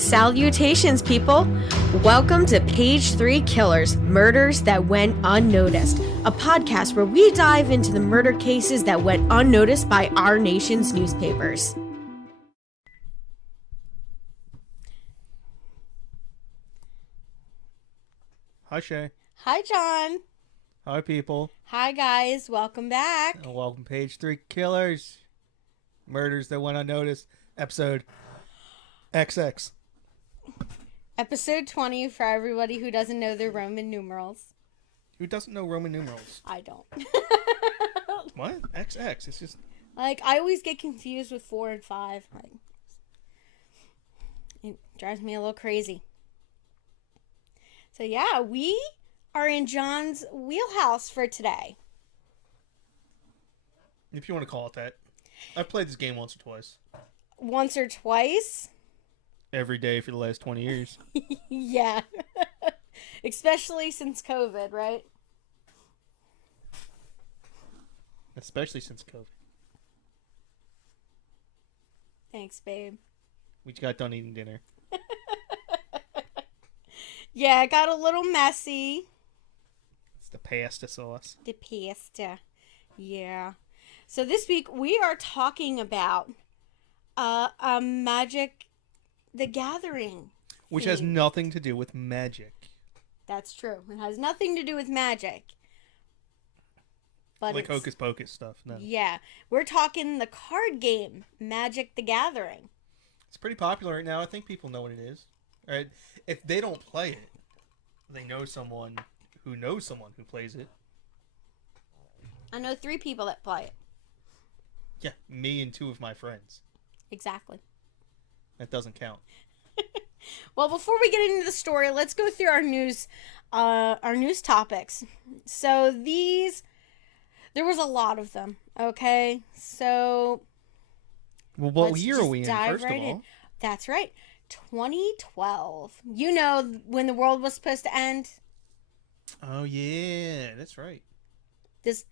Salutations, people! Welcome to Page 3 Killers, Murders That Went Unnoticed, a podcast where we dive into the murder cases that went unnoticed by our nation's newspapers. Hi, Shay. Hi, John. Hi, people. Hi, guys. Welcome back. And welcome to Page 3 Killers, Murders That Went Unnoticed, episode XX. Episode 20 for everybody who doesn't know their Roman numerals. Who doesn't know Roman numerals? I don't. What? XX? It's just... Like, I always get confused with 4 and 5. Like, it drives me a little crazy. So, yeah, we are in John's wheelhouse for today. If you want to call it that. I've played this game once or twice. Once or twice? Every day for the last 20 years. Yeah. Especially since COVID, right? Especially since COVID. Thanks, babe. We just got done eating dinner. Yeah, it got a little messy. It's the pasta sauce. The pasta. Yeah. So this week we are talking about Magic the Gathering. Which has nothing to do with magic. That's true. It has nothing to do with magic. But like Hocus Pocus stuff. No. Yeah. We're talking the card game, Magic the Gathering. It's pretty popular right now. I think people know what it is. All right. If they don't play it, they know someone who knows someone who plays it. I know 3 people that play it. Yeah, me and 2 of my friends. Exactly. That doesn't count. Well, before we get into the story, let's go through our news topics. So there was a lot of them. Okay, so. Well, what year are we in, first of all? That's right, 2012. You know when the world was supposed to end. Oh yeah, that's right.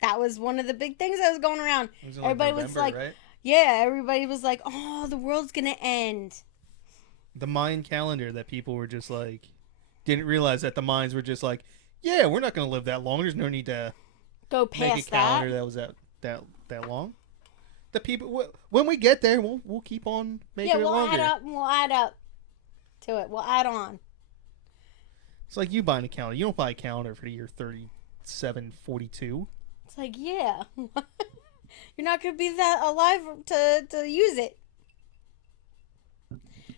That was one of the big things that was going around. Everybody was like, right? Yeah, everybody was like, oh, the world's gonna end. The Mayan calendar that people were just like, didn't realize that the Mayans were just like, yeah, we're not gonna live that long. There's no need to go past make a calendar that was that long. The people, when we get there, we'll keep on making it longer. We'll add up to it. We'll add on. It's like you buying a calendar. You don't buy a calendar for the year 3742. It's like, yeah. You're not going to be that alive to use it.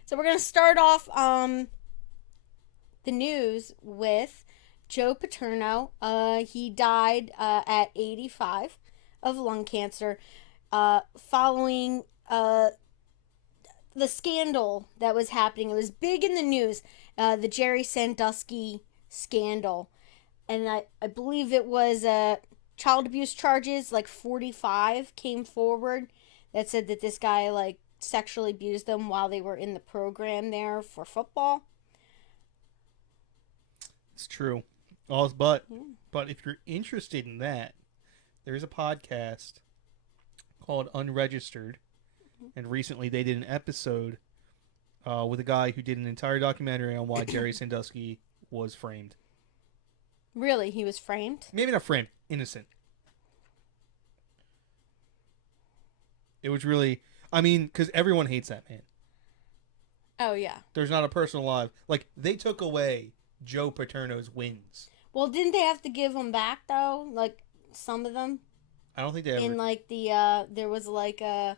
So we're going to start off the news with Joe Paterno. He died at 85 of lung cancer following the scandal that was happening. It was big in the news, the Jerry Sandusky scandal. And I believe it was child abuse charges, like 45 came forward that said that this guy like sexually abused them while they were in the program there for football. It's true. But if you're interested in that, there is a podcast called Unregistered, and recently they did an episode with a guy who did an entire documentary on why Jerry Sandusky was framed. Really? He was framed? Maybe not framed. Innocent. It was really... I mean, because everyone hates that man. Oh, yeah. There's not a person alive. Like, they took away Joe Paterno's wins. Well, didn't they have to give them back, though? Like, some of them? I don't think they ever... In, like, the, there was, like, a...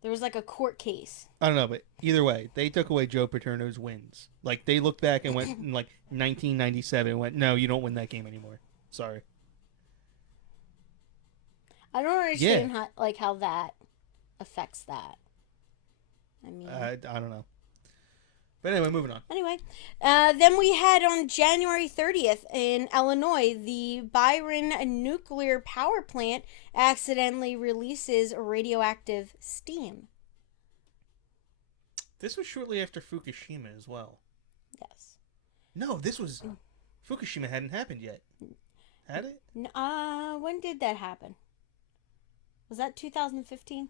There was like a court case. I don't know, but either way, they took away Joe Paterno's wins. Like, they looked back and went in, like, 1997 and went, no, you don't win that game anymore. Sorry. I don't understand how that affects that. I mean... I don't know. But anyway, moving on. Anyway, then we had on January 30th in Illinois, the Byron nuclear power plant accidentally releases radioactive steam. This was shortly after Fukushima as well. Yes. No, this was... Fukushima hadn't happened yet. Had it? When did that happen? Was that 2015?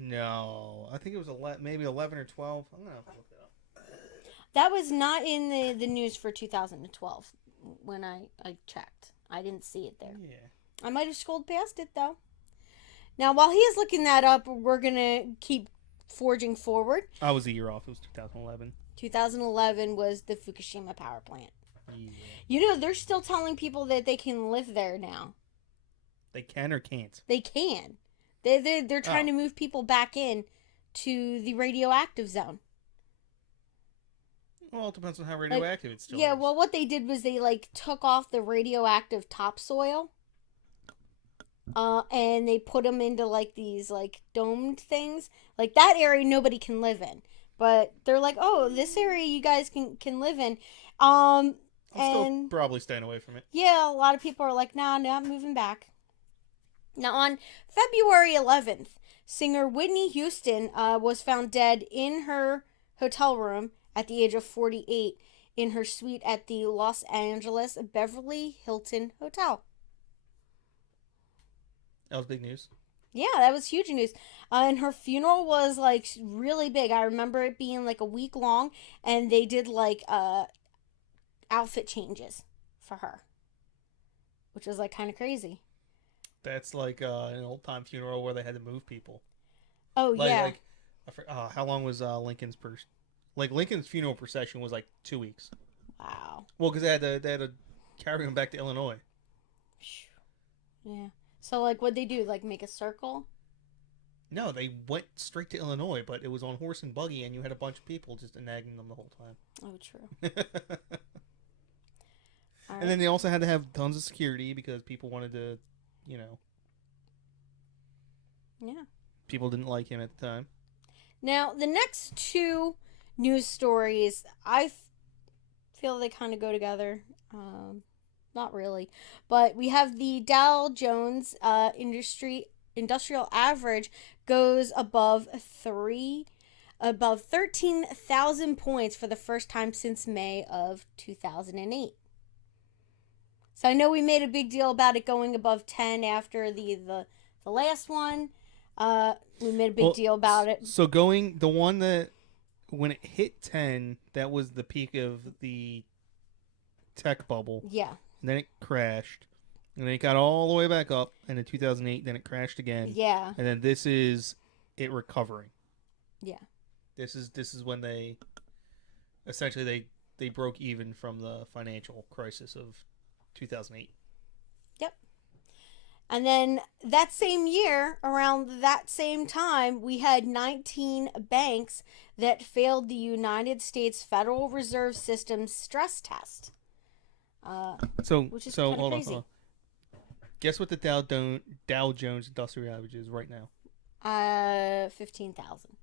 No, I think it was maybe 11 or 12. I'm gonna have to look it up. That was not in the news for 2012 when I checked. I didn't see it there. Yeah. I might have scrolled past it though. Now, while he is looking that up, we're going to keep forging forward. I was a year off. It was 2011. 2011 was the Fukushima power plant. Yeah. You know, they're still telling people that they can live there now. They can or can't? They can. They're trying to move people back in to the radioactive zone. Well, it depends on how radioactive it still Yeah, is. well, what they did was they, took off the radioactive topsoil. And they put them into, these, domed things. That area nobody can live in. But they're like, oh, this area you guys can live in. I'm still probably staying away from it. Yeah, a lot of people are like, nah, not moving back. Now, on February 11th, singer Whitney Houston was found dead in her hotel room at the age of 48 in her suite at the Los Angeles Beverly Hilton Hotel. That was big news. Yeah, that was huge news. And her funeral was, really big. I remember it being, a week long, and they did, outfit changes for her, which was, kind of crazy. That's like an old-time funeral where they had to move people. Oh, yeah. How long was Lincoln's Lincoln's funeral procession was 2 weeks. Wow. Well, because they had to carry him back to Illinois. Yeah. So, what'd they do? Make a circle? No, they went straight to Illinois, but it was on horse and buggy, and you had a bunch of people just nagging them the whole time. Oh, true. And then they also had to have tons of security because people wanted to, Yeah. People didn't like him at the time. Now, the next two news stories, I feel they kind of go together. Not really. But we have the Dow Jones industrial average goes above 13,000 points for the first time since May of 2008. So I know we made a big deal about it going above 10 after the last one. We made a big deal about it. So the one that when it hit 10, that was the peak of the tech bubble. Yeah. And then it crashed. And then it got all the way back up. And in 2008, then it crashed again. Yeah. And then this is it recovering. Yeah. This is when they essentially they broke even from the financial crisis of 2008. Yep. And then that same year, around that same time, we had 19 banks that failed the United States Federal Reserve System's stress test. Which is kind of crazy. Hold on. Guess what the Dow Jones Industrial Average is right now? 15,000.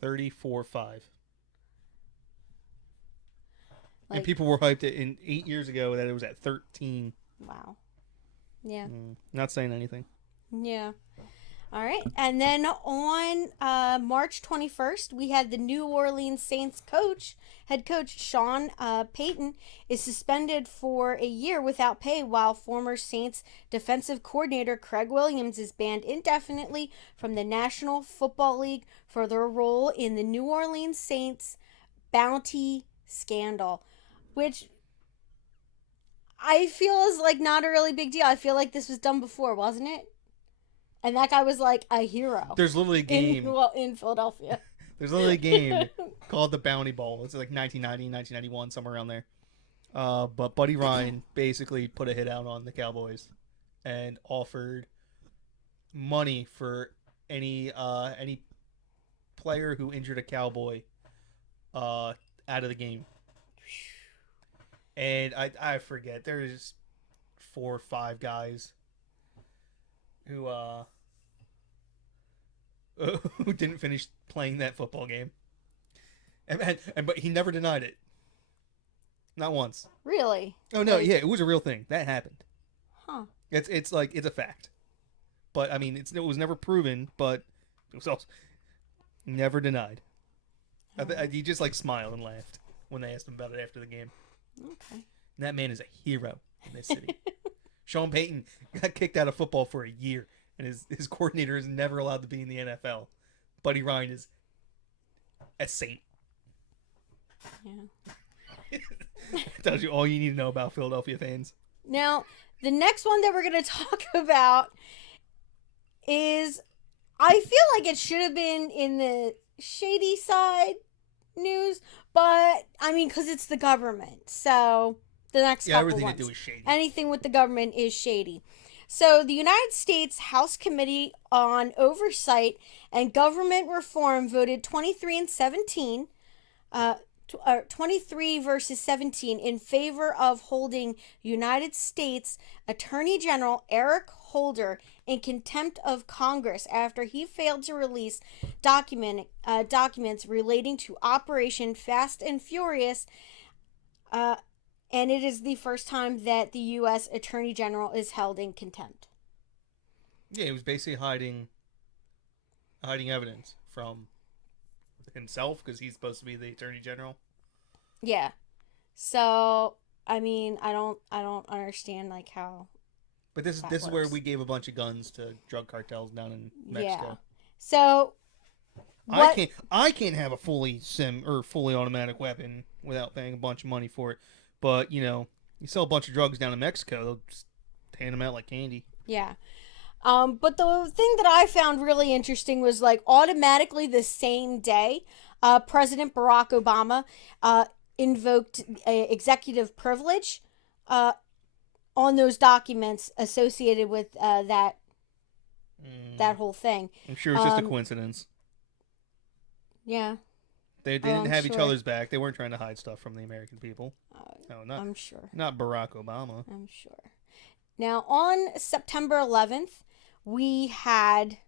34.5. And people were hyped in 8 years ago that it was at 13. Wow. Yeah. Not saying anything. Yeah. All right. And then on March 21st, we had the New Orleans Saints head coach Sean Payton is suspended for a year without pay, while former Saints defensive coordinator Craig Williams is banned indefinitely from the National Football League for their role in the New Orleans Saints bounty scandal, which I feel is not a really big deal. I feel like this was done before, wasn't it? And that guy was a hero. There's literally a game in Philadelphia. There's literally a game called the Bounty Bowl. It's 1990, 1991, somewhere around there. But Buddy Ryan basically put a hit out on the Cowboys and offered money for any player who injured a Cowboy out of the game. And I forget. There's 4 or 5 guys who didn't finish playing that football game, but he never denied it, not once. Really? Oh no, yeah, it was a real thing that happened. Huh? It's a fact, but I mean it was never proven, but it was also never denied. He just smiled and laughed when they asked him about it after the game. Okay. And that man is a hero in this city. Sean Payton got kicked out of football for a year, and his coordinator is never allowed to be in the NFL. Buddy Ryan is a saint. Yeah. Tells you all you need to know about Philadelphia fans. Now, the next one that we're going to talk about is, I feel like it should have been in the shady side news, but I mean, because it's the government. So the next couple everything ones, they do is shady. anything with the government is shady. So the United States House Committee on Oversight and Government Reform voted 23 versus 17 in favor of holding United States Attorney General Eric Holder in contempt of Congress after he failed to release documents relating to Operation Fast and Furious. And it is the first time that the U.S. Attorney General is held in contempt. Yeah, he was basically hiding evidence from himself because he's supposed to be the Attorney General. Yeah. So, I mean, I don't understand like how. But this is where we gave a bunch of guns to drug cartels down in Mexico. Yeah. So what? I can't have a fully automatic weapon without paying a bunch of money for it. But, you sell a bunch of drugs down in Mexico, they'll just hand them out like candy. Yeah. But the thing that I found really interesting was like automatically the same day, President Barack Obama invoked executive privilege on those documents associated with that whole thing. I'm sure it's just a coincidence. Yeah. They didn't have each other's back. They weren't trying to hide stuff from the American people. I'm sure. Not Barack Obama. I'm sure. Now, on September 11th, we had...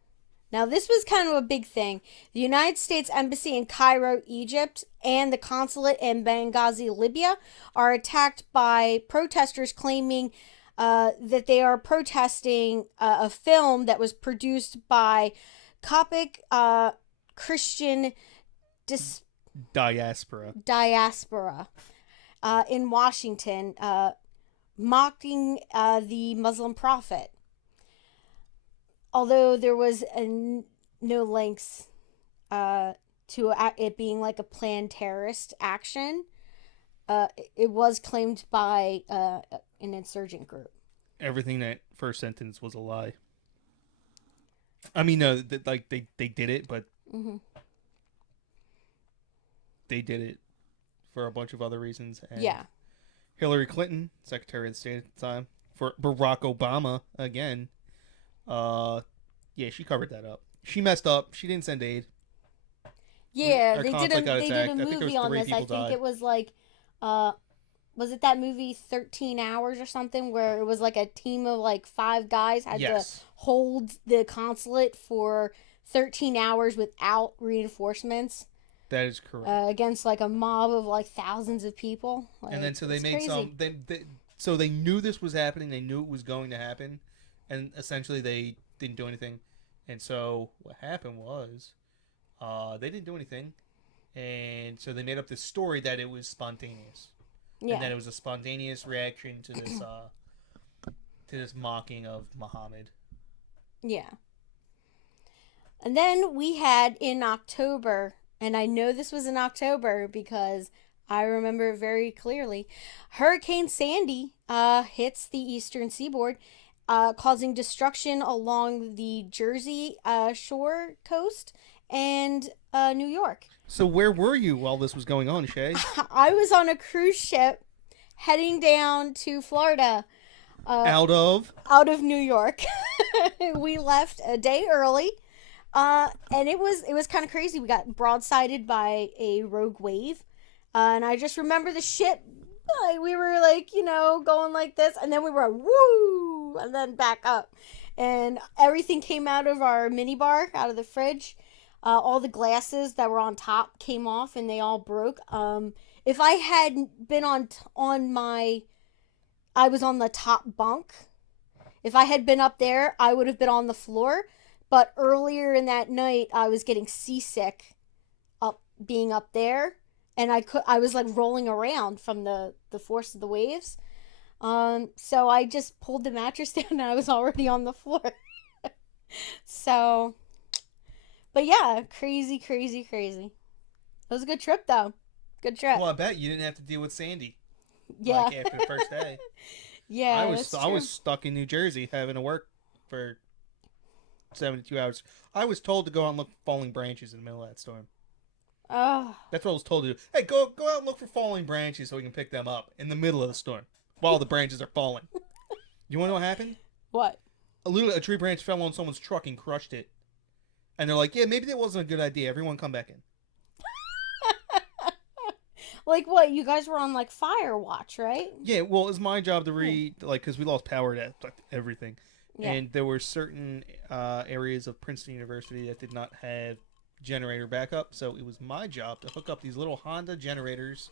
Now, this was kind of a big thing. The United States Embassy in Cairo, Egypt, and the consulate in Benghazi, Libya, are attacked by protesters claiming that they are protesting a film that was produced by Coptic Christian diaspora in Washington, mocking the Muslim prophet. Although there was no links to it being like a planned terrorist action, it was claimed by an insurgent group. Everything that first sentence was a lie. I mean, no, they did it, but they did it for a bunch of other reasons. And yeah. Hillary Clinton, Secretary of State at the time, for Barack Obama again. Yeah, she covered that up. She messed up. She didn't send aid. Yeah, they did a movie on this. I think it was like, was it that movie 13 Hours or something, where it was like a team of like 5 guys had to hold the consulate for 13 hours without reinforcements. That is correct. Against like a mob of like thousands of people. Like, and then so they made crazy. So they knew this was happening. They knew it was going to happen, and essentially they didn't do anything. And so what happened was, they didn't do anything, and so they made up this story that it was spontaneous, and that it was a spontaneous reaction to this mocking of Muhammad. Yeah. And then we had in October, and I know this was in October because I remember it very clearly, Hurricane Sandy hits the eastern seaboard, causing destruction along the Jersey shore coast and New York. So where were you while this was going on, Shay? I was on a cruise ship heading down to Florida. Out of New York. We left a day early. And it was kind of crazy. We got broadsided by a rogue wave. And I just remember the ship, we were like, going like this. And then we were woo! And then back up. And everything came out of our minibar, out of the fridge. All the glasses that were on top came off and they all broke. If I had been I was on the top bunk. If I had been up there, I would have been on the floor. But earlier in that night, I was getting seasick being up there. And I was like rolling around from the force of the waves. So I just pulled the mattress down and I was already on the floor. So, but yeah, crazy, crazy, crazy. It was a good trip, though. Good trip. Well, I bet you didn't have to deal with Sandy Yeah. like after the first day. I Yeah, was that's I true. was stuck in New Jersey having to work for 72 hours. I was told to go out and look for falling branches in the middle of that storm. Oh, That's what I was told to do. Hey, go out and look for falling branches so we can pick them up in the middle of the storm while the branches are falling. You want to know what happened? what? A tree branch fell on someone's truck and crushed it. And they're like, yeah, maybe that wasn't a good idea. Everyone come back in. Like what? You guys were on like fire watch, right? Yeah, well, it's my job to Hmm. read, like, because we lost power to like, everything. Yeah. And there were certain areas of Princeton University that did not have generator backup. So it was my job to hook up these little Honda generators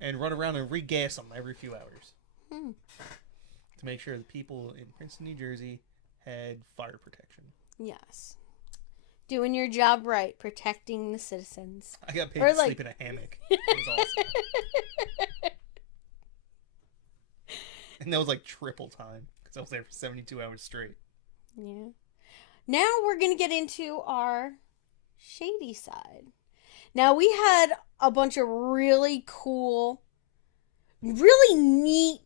and run around and regas them every few hours Hmm. to make sure the people in Princeton, New Jersey had fire protection. Yes. Doing your job right, protecting the citizens. I got paid Or to like sleep in a hammock. It was awesome. And that was like triple time because I was there for 72 hours straight. Yeah. Now we're going to get into our shady side. Now we had a bunch of really cool, really neat,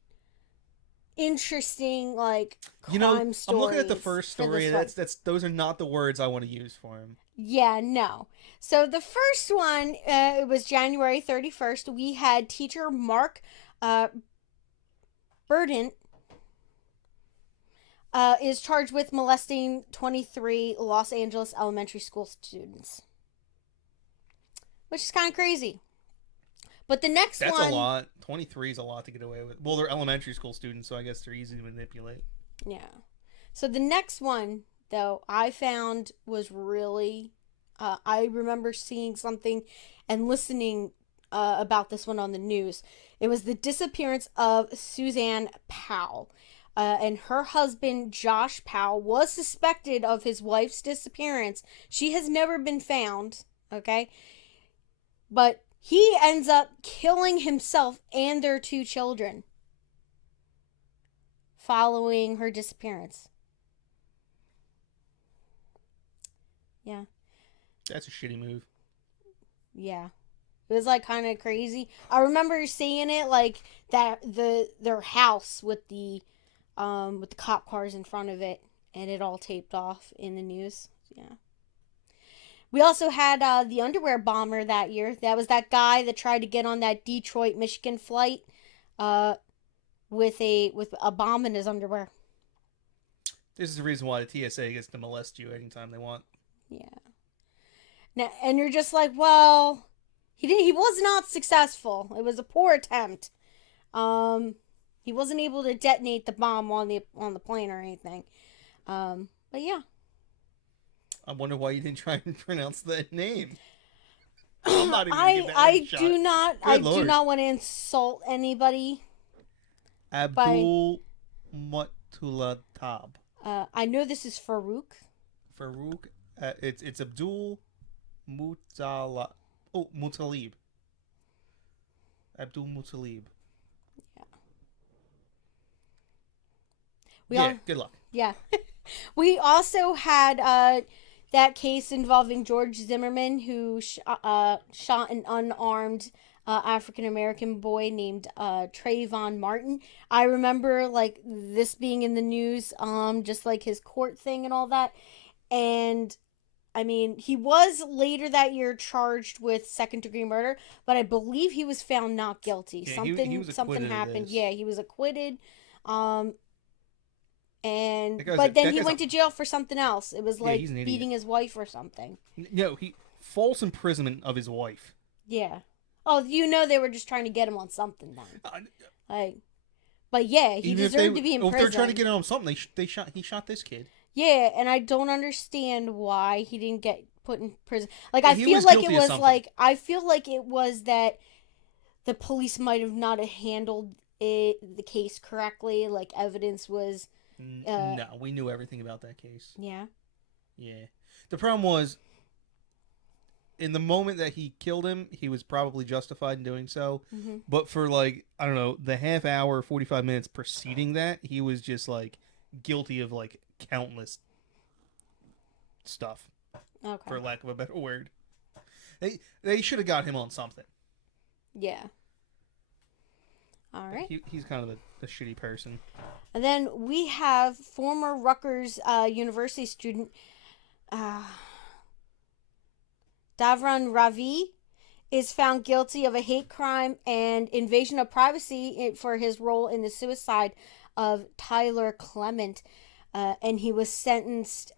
interesting like You know, crime I'm looking at the stories first for story. this one. That's those are not the words I want to use for him. Yeah, no. So the first one, it was January 31st. We had teacher Mark uh, Burden is charged with molesting 23 Los Angeles elementary school students, which is kind of crazy. But the next That's a one, lot. 23 is a lot to get away with. Well, they're elementary school students, so I guess they're easy to manipulate. yeah. So the next one, though, I found was really. I remember seeing something and listening about this one on the news. It was the disappearance of Suzanne Powell. And her husband, Josh Powell, was suspected of his wife's disappearance. She has never been found, okay? But he ends up killing himself and their two children following her disappearance. Yeah. That's a shitty move. Yeah. It was like kind of crazy. I remember seeing it like that their house with the cop cars in front of it and it all taped off in the news. Yeah. We also had the underwear bomber that year. That was that guy that tried to get on that Detroit, Michigan flight uh, with a bomb in his underwear. This is the reason why the TSA gets to molest you anytime they want. Yeah. Now, and you're just like, well, he was not successful. It was a poor attempt. Um, he wasn't able to detonate the bomb on the plane or anything. But yeah. I wonder why you didn't try and pronounce that name. I'm not even gonna give I that one a I shot. do not I Good do lord. not want to insult anybody by Abdul Mutulatab. I know this is Farouk. Farouk. It's Abdul Mutala. Oh, Mutalib. Abdul Mutalib. Yeah. We Yeah, all good luck. yeah. We also had that case involving George Zimmerman who shot an unarmed African American boy named Trayvon Martin. I remember like this being in the news, just like his court thing and all that. And I mean, he was later that year charged with second degree murder, but I believe he was found not guilty. Yeah, he was Something acquitted of happened. this. Yeah, he was acquitted. Um and That but then he guy's went to jail for something else. It was yeah, like he's an idiot. beating his wife or something. No, he false imprisonment of his wife. Yeah. Oh, you know they were just trying to get him on something then. Uh, Like, but yeah, he Even deserved to be in if prison. they're trying to get him on something, he shot this kid. Yeah, and I don't understand why he didn't get put in prison. Like Yeah, I he feel was like it guilty of was something. like I feel like it was that the police might have not handled the case correctly. Like evidence was No, we knew everything about that case. yeah. Yeah. The problem was, in the moment that he killed him, he was probably justified in doing so. Mm-hmm. But for like, I don't know, the half hour, 45 minutes preceding that, he was just like guilty of like countless stuff, Okay. for lack of a better word. They should have got him on something. Yeah. All right. He's kind of the shitty person. And then we have former Rutgers University student Davron Ravi is found guilty of a hate crime and invasion of privacy for his role in the suicide of Tyler Clement. And he was sentenced.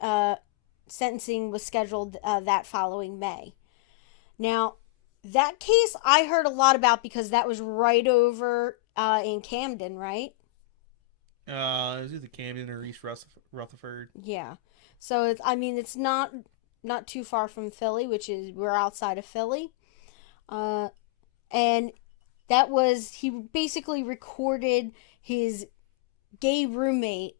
Sentencing was scheduled that following May. Now, that case I heard a lot about because that was right over in Camden, right? Is it the Camden or East Rutherford? Yeah. So it's not too far from Philly, which is we're outside of Philly. And that was he basically recorded his gay roommate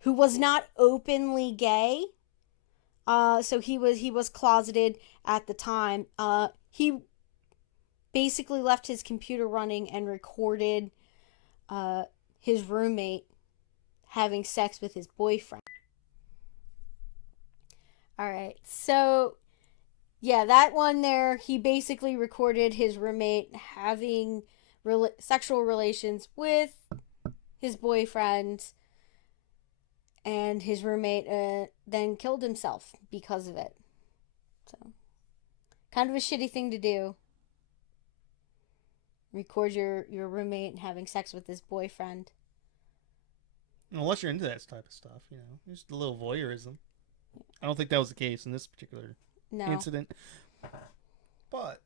who was not openly gay. So he was closeted at the time. He basically left his computer running and recorded his roommate having sex with his boyfriend. All right. So, yeah, that one there, he basically recorded his roommate having sexual relations with his boyfriend, and his roommate then killed himself because of it. So, kind of a shitty thing to do. Record your roommate having sex with his boyfriend. Unless you're into that type of stuff, just a little voyeurism. I don't think that was the case in this particular incident. But,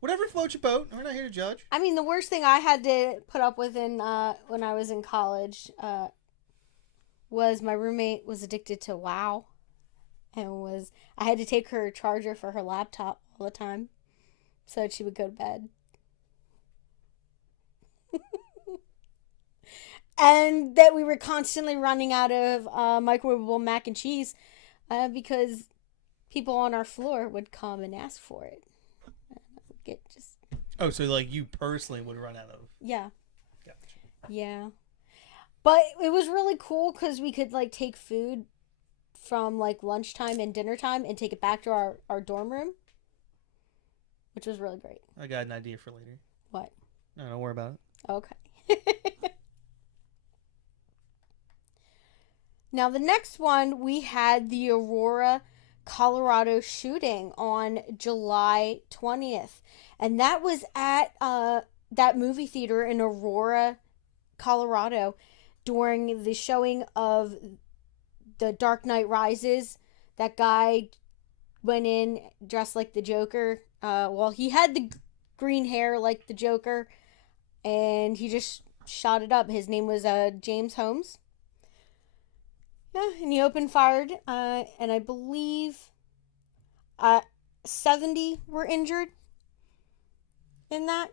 whatever floats your boat. We're not here to judge. I mean, the worst thing I had to put up with when I was in college was my roommate was addicted to WoW, and I had to take her charger for her laptop all the time so that she would go to bed. And that we were constantly running out of microwavable mac and cheese because people on our floor would come and ask for it. Oh, so like you personally would run out of? Yeah. Gotcha. Yeah. But it was really cool because we could like take food from like lunchtime and dinner time and take it back to our dorm room, which was really great. I got an idea for later. What? No, don't worry about it. Okay. Now, the next one, we had the Aurora, Colorado shooting on July 20th. And that was at that movie theater in Aurora, Colorado during the showing of The Dark Knight Rises. That guy went in dressed like the Joker. He had the green hair like the Joker, and he just shot it up. His name was James Holmes. Yeah, and he opened fired, and I believe 70 were injured in that.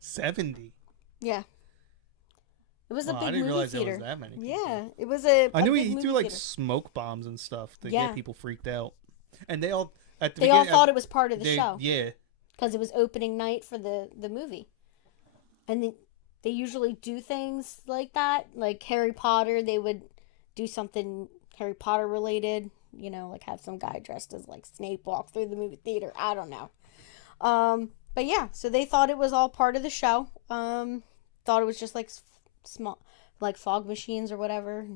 70? Yeah. It was a big movie theater. I didn't realize there was that many people. Yeah, it was a I knew big he movie threw like theater. smoke bombs and stuff to get people freaked out. And they all thought it was part of the show. Yeah. Because it was opening night for the movie. And they usually do things like that. Like Harry Potter, they would do something Harry Potter related. Like have some guy dressed as like Snape walk through the movie theater. I don't know. But yeah, so they thought it was all part of the show. Thought it was just like small, like fog machines or whatever.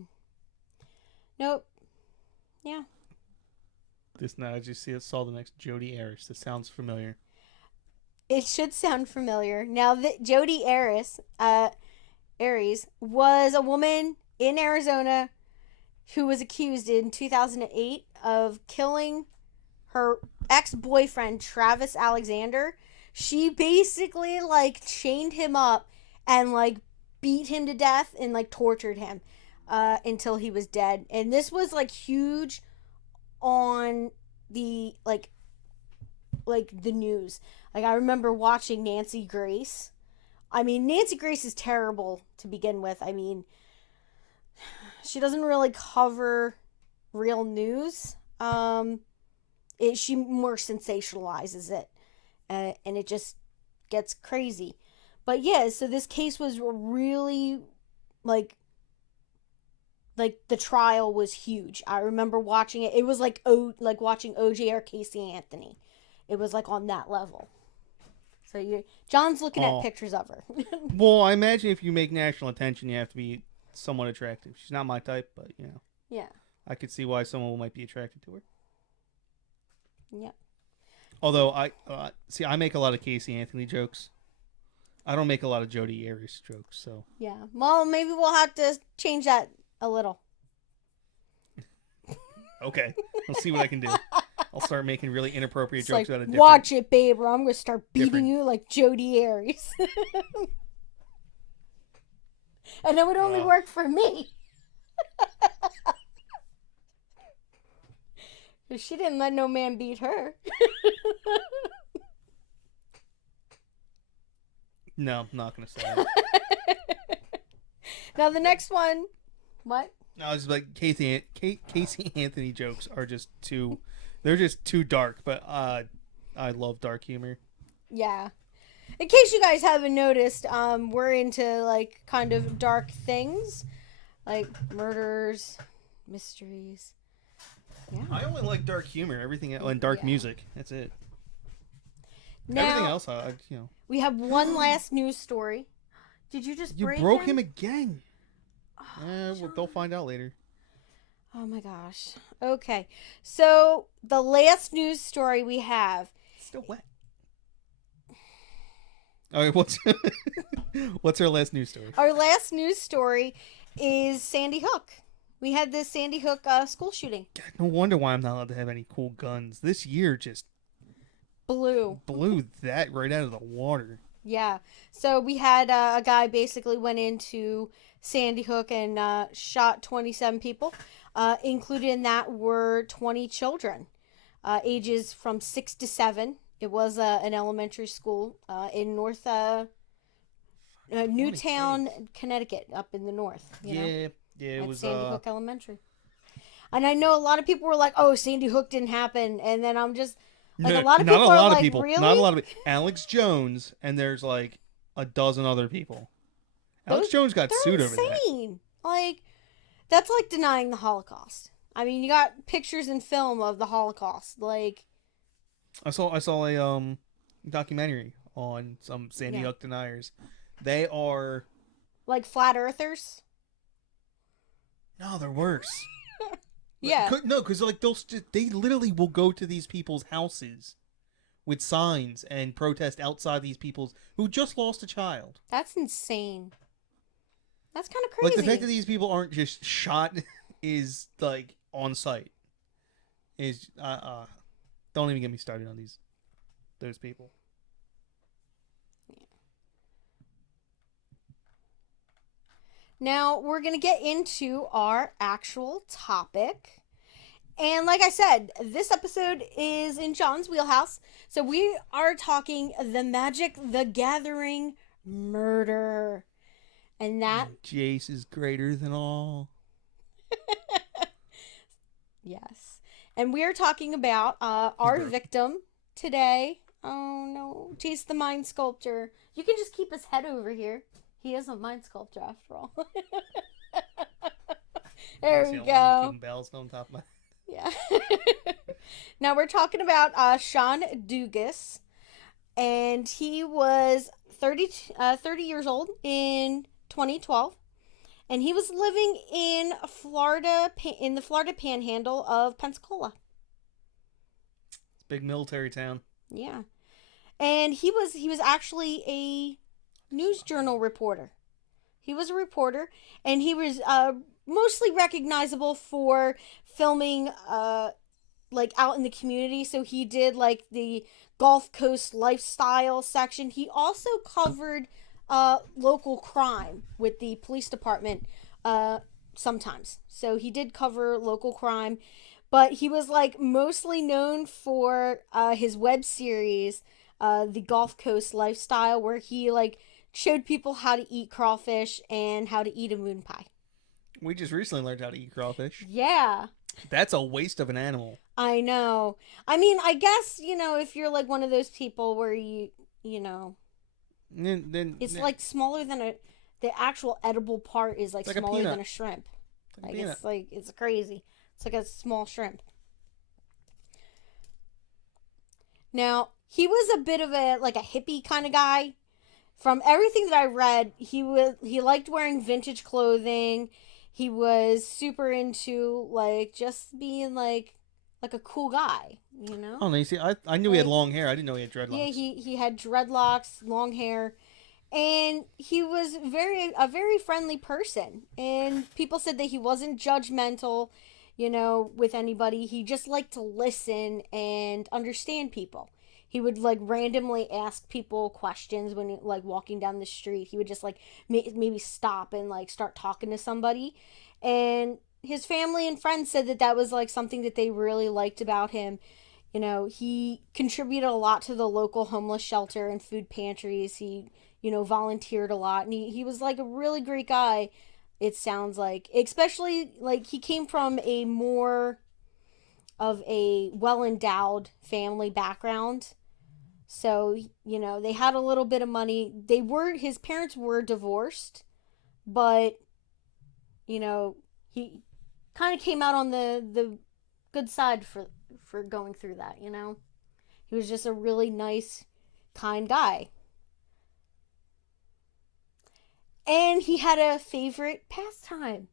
Nope. Yeah. I just saw the next Jodi Arias. This sounds familiar. It should sound familiar. Now, Jodi Arias was a woman in Arizona who was accused in 2008 of killing her ex-boyfriend, Travis Alexander. She basically, like, chained him up and, like, beat him to death and, like, tortured him until he was dead. And this was, like, huge on the, like the news. Like, I remember watching Nancy Grace. I mean, Nancy Grace is terrible to begin with. I mean, she doesn't really cover real news. She more sensationalizes it. And it just gets crazy. But yeah, so this case was really, like like the trial was huge. I remember watching it. It was like watching OJ or Casey Anthony. It was like on that level. So John's looking at Oh. pictures of her. Well, I imagine if you make national attention, you have to be somewhat attractive. She's not my type, but Yeah. I could see why someone might be attracted to her. Yeah. Although I make a lot of Casey Anthony jokes. I don't make a lot of Jodi Arias jokes, so. Yeah. Well, maybe we'll have to change that a little. Okay, I'll see what I can do. I'll start making really inappropriate It's jokes like, about a watch it, babe, or I'm gonna start beating different- you like Jodi Arias. And it would only work for me. Because she didn't let no man beat her. No, I'm not gonna say that. Now the next one. What? No, I was like Casey Anthony jokes are just too. They're just too dark, but I love dark humor. Yeah. In case you guys haven't noticed, we're into like kind of dark things, like murders, mysteries. Yeah. I only like dark humor. Everything and dark music. That's it. Everything Now else, we have one last news story. Did you just You break broke him again. Oh, Well, they'll find out later. Oh my gosh. Okay. So the last news story we have. Still wet. All right, what's our last news story? Our last news story is Sandy Hook. We had this Sandy Hook school shooting. God, no wonder why I'm not allowed to have any cool guns. This year just Blew that right out of the water. Yeah. So we had a guy basically went into Sandy Hook and shot 27 people. Included in that were 20 children, ages from 6 to 7. It was an elementary school in Newtown, Connecticut, up in the north. Yeah, it was Sandy Hook Elementary. And I know a lot of people were like, "Oh, Sandy Hook didn't happen," and then I'm just like, a lot of people are like, "Really?" Not a lot of people. Alex Jones, and there's like a dozen other people. Alex Jones got sued over that. Insane. Like, that's like denying the Holocaust. I mean, you got pictures and film of the Holocaust. Like, I saw a documentary on some Sandy Hook deniers. They are like flat earthers. No, they're worse. Yeah. No, because like they literally will go to these people's houses with signs and protest outside these people's who just lost a child. That's insane. That's kind of crazy. Like the fact that these people aren't just shot is like on site. Is don't even get me started on those people. Now we're going to get into our actual topic. And like I said, this episode is in John's wheelhouse. So we are talking the Magic the Gathering murder. And that... Jace is greater than all. Yes. And we are talking about our victim today. Oh no. Jace the Mind Sculptor. You can just keep his head over here. He is a mind sculptor after all. There we go. Bells on top of my... Yeah. Now we're talking about Sean Dugas. And he was 30 years old in 2012. And he was living in Florida, in the Florida Panhandle of Pensacola. It's a big military town. Yeah. And he was actually a news journal reporter. He was a reporter, and he was mostly recognizable for filming like out in the community. So he did like the Gulf Coast lifestyle section. He also covered local crime with the police department sometimes. So he did cover local crime, but he was like mostly known for his web series, the Gulf Coast lifestyle, where he like showed people how to eat crawfish and how to eat a moon pie. We just recently learned how to eat crawfish. Yeah. That's a waste of an animal. I know. I mean, I guess, if you're like one of those people where then it's like smaller than the actual edible part is like smaller than a shrimp. Like it's like it's crazy. It's like a small shrimp. Now, he was a bit of a like a hippie kind of guy. From everything that I read, he liked wearing vintage clothing. He was super into like just being like a cool guy, you know? Oh, no, you see, I knew he had Like long hair. I didn't know he had yeah, dreadlocks. he had dreadlocks, long hair, and he was a very friendly person. And people said that he wasn't judgmental, with anybody. He just liked to listen and understand people. He would like randomly ask people questions when like walking down the street. He would just like maybe stop and like start talking to somebody. And his family and friends said that that was like something that they really liked about him. He contributed a lot to the local homeless shelter and food pantries. He, volunteered a lot. And he was like a really great guy, it sounds like. Especially, like, he came from a more of a well endowed family background. So, they had a little bit of money. His parents were divorced, but, he kind of came out on the good side for going through that. He was just a really nice, kind guy. And he had a favorite pastime,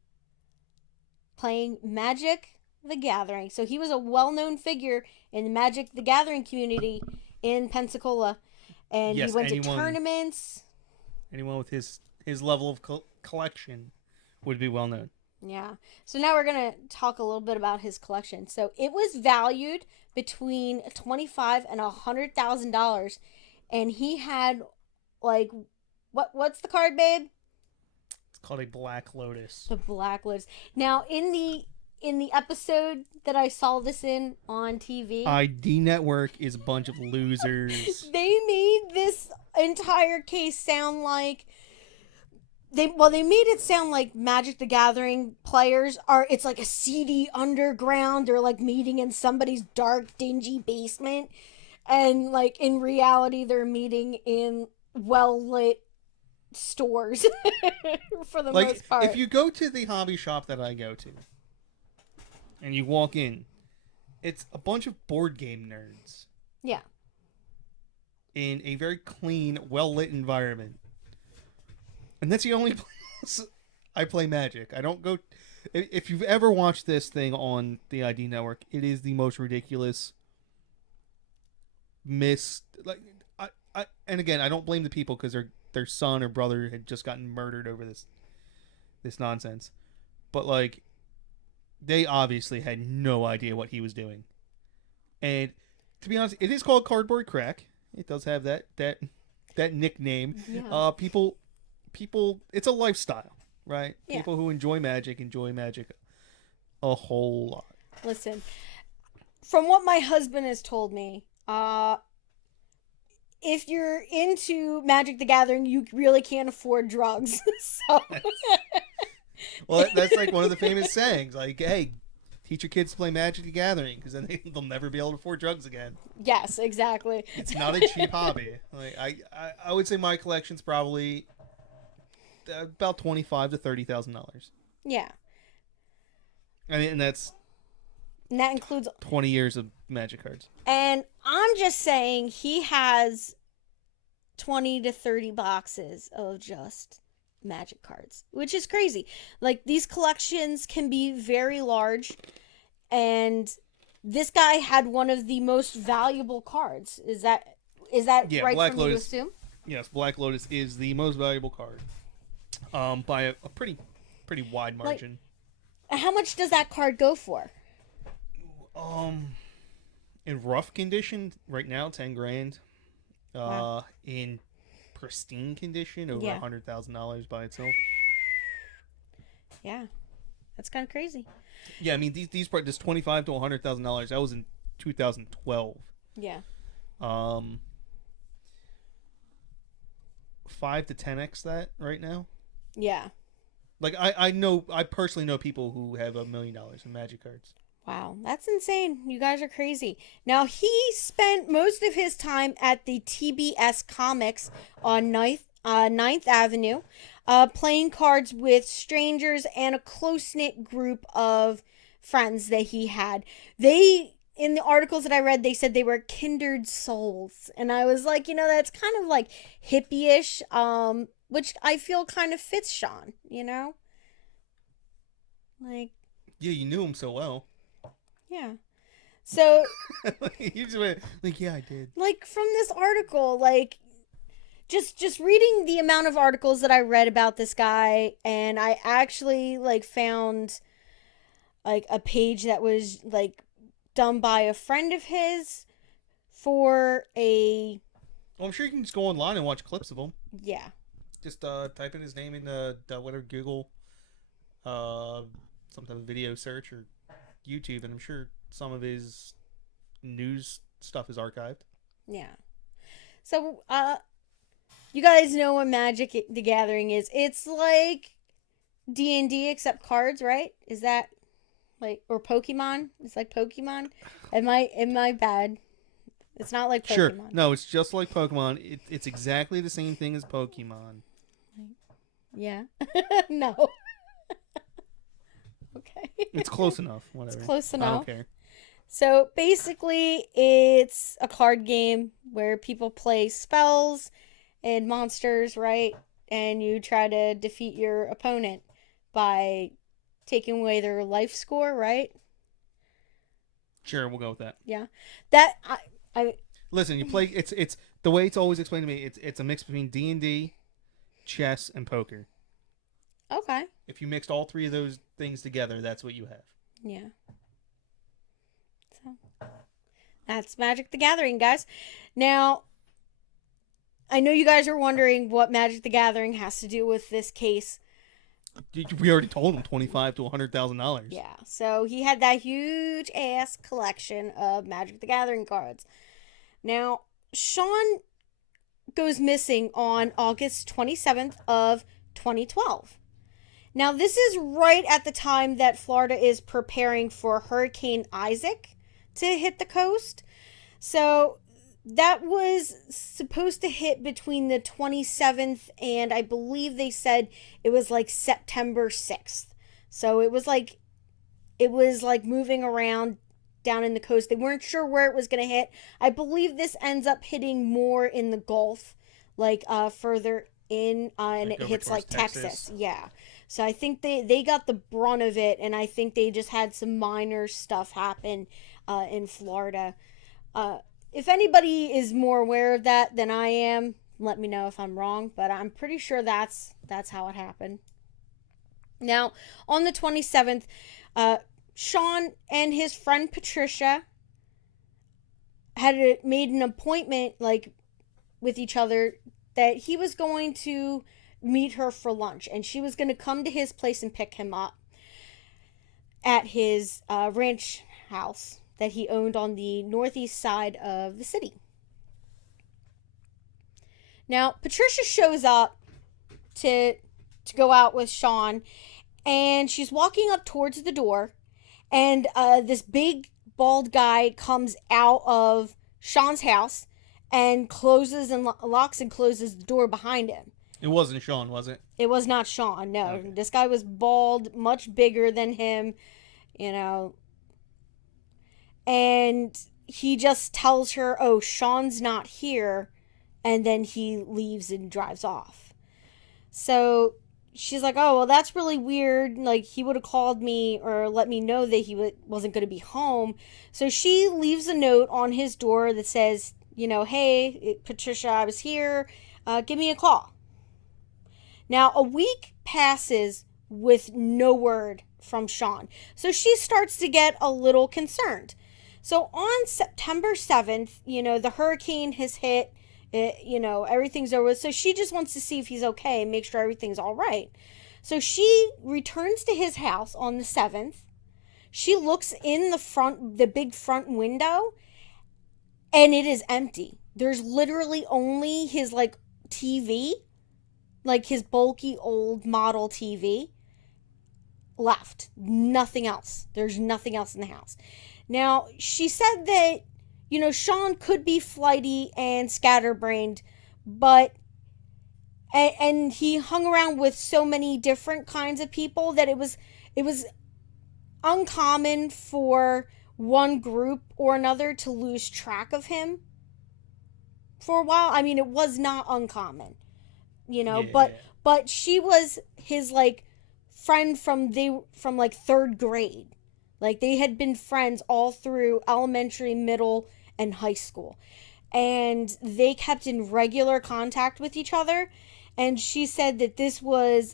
playing Magic the Gathering. So he was a well-known figure in the Magic the Gathering community in Pensacola. And he Yes, went to tournaments. anyone with his level of collection would be well known. Yeah. So now we're going to talk a little bit about his collection. So it was valued between $25,000 and $100,000, and he had like what's the card, babe? It's called a Black Lotus. The Black Lotus. Now in the episode that I saw this in on TV, ID Network is a bunch of losers. they made this entire case sound like they made it sound like Magic the Gathering players it's like a seedy underground. They're like meeting in somebody's dark, dingy basement, and like in reality they're meeting in well lit stores for the Like, most part. if you go to the hobby shop that I go to and you walk in, it's a bunch of board game nerds. Yeah. In a very clean, well lit environment. And that's the only place I play Magic. I don't go. If you've ever watched this thing on the ID Network, it is the most ridiculous and again, I don't blame the people because their son or brother had just gotten murdered over this nonsense. But like, they obviously had no idea what he was doing. And to be honest, it is called Cardboard Crack. It does have that nickname. Yeah. People, it's a lifestyle, right? Yeah. People who enjoy Magic a whole lot. Listen, from what my husband has told me, if you're into Magic the Gathering, you really can't afford drugs. So Well, that's like one of the famous sayings, like, hey, teach your kids to play Magic the Gathering because then they'll never be able to afford drugs again. yes, exactly. It's not a cheap hobby. Like I would say my collection's probably about $25,000 to $30,000. Yeah. I mean, and that's And that includes 20 years of Magic cards. And I'm just saying he has 20 to 30 boxes of just Magic cards, which is crazy. Like, these collections can be very large, and this guy had one of the most valuable cards. Is that Yeah, right Black for me to Lotus. assume? Yes, Black Lotus is the most valuable card, by a pretty wide margin. How much does that card go for? In rough condition, right now, 10 grand. Wow. In pristine condition, over $100,000 by itself. Yeah, that's kind of crazy. Yeah, I mean these part this $25,000 to $100,000. That was in 2012. Yeah. 5 to 10x that right now. Yeah. Like I personally know people who have $1 million in Magic cards. Wow, that's insane. You guys are crazy. Now, he spent most of his time at the TBS Comics on 9th Avenue. playing cards with strangers and a close knit group of friends that he had. They, in the articles that I read, they said they were kindred souls, and I was like, that's kind of like hippie-ish, which I feel kind of fits Sean. Like, Yeah, you knew him so well. yeah. So, You just went like, yeah, I did. like from this article, like just reading the amount of articles that I read about this guy, and I actually like found like a page that was like done by a friend of his for a Well, I'm sure you can just go online and watch clips of him. yeah. Just type in his name in the whatever Google, uh, some type of video search or YouTube, and I'm sure some of his news stuff is archived. Yeah. So you guys know what Magic the Gathering is. It's like D&D except cards, right? Is that like, or Pokemon? It's like Pokemon. Am I bad? It's not like Sure. Pokemon. No, it's just like Pokemon. It's exactly the same thing as Pokemon. Yeah. No. Okay. It's close enough. Whatever. It's close I enough. don't care. So basically, it's a card game where people play spells and monsters, right? And you try to defeat your opponent by taking away their life score, right? Sure, we'll go with that. Yeah. That I Listen, you play. It's the way it's always explained to me. It's a mix between D&D, chess, and poker. okay. If you mixed all three of those things together, that's what you have. Yeah. So that's Magic the Gathering, guys. Now, I know you guys are wondering what Magic the Gathering has to do with this case. We already told him $25,000 to $100,000. Yeah. So he had that huge ass collection of Magic the Gathering cards. Now, Sean goes missing on August 27th of 2012. Now, this is right at the time that Florida is preparing for Hurricane Isaac to hit the coast. So that was supposed to hit between the 27th and I believe they said it was like September 6th. So it was like moving around down in the coast. They weren't sure where it was going to hit. I believe this ends up hitting more in the Gulf, like further in, and Like it over hits like towards Texas. Texas. Yeah. So I think they got the brunt of it, and I think they just had some minor stuff happen in Florida. If anybody is more aware of that than I am, let me know if I'm wrong, but I'm pretty sure that's how it happened. Now, on the 27th, Sean and his friend Patricia had made an appointment like with each other that he was going to meet her for lunch, and she was going to come to his place and pick him up at his ranch house that he owned on the northeast side of the city. Now, Patricia shows up to go out with Sean, and she's walking up towards the door, and this big bald guy comes out of Sean's house and closes and locks and closes the door behind him. It wasn't Sean, was it? It was not Sean. No, Okay. This guy was bald, much bigger than him, you know. And he just tells her, "Oh, Sean's not here," and then he leaves and drives off. So she's like, "Oh, well, that's really weird. Like, he would have called me or let me know that he wasn't going to be home." So she leaves a note on his door that says, "Hey, Patricia, I was here. Give me a call." Now, a week passes with no word from Sean. So she starts to get a little concerned. So on September 7th, the hurricane has hit. Everything's over. So she just wants to see if he's okay and make sure everything's all right. So she returns to his house on the 7th. She looks in the big front window, and it is empty. There's literally only his TV, like his bulky old model TV left. Nothing else. There's nothing else in the house. Now, she said that, Sean could be flighty and scatterbrained, but and he hung around with so many different kinds of people that it was uncommon for one group or another to lose track of him for a while. I mean, it was not uncommon, but Yeah. she was his like friend from like 3rd grade. Like they had been friends all through elementary, middle, and high school. And they kept in regular contact with each other. And she said that this was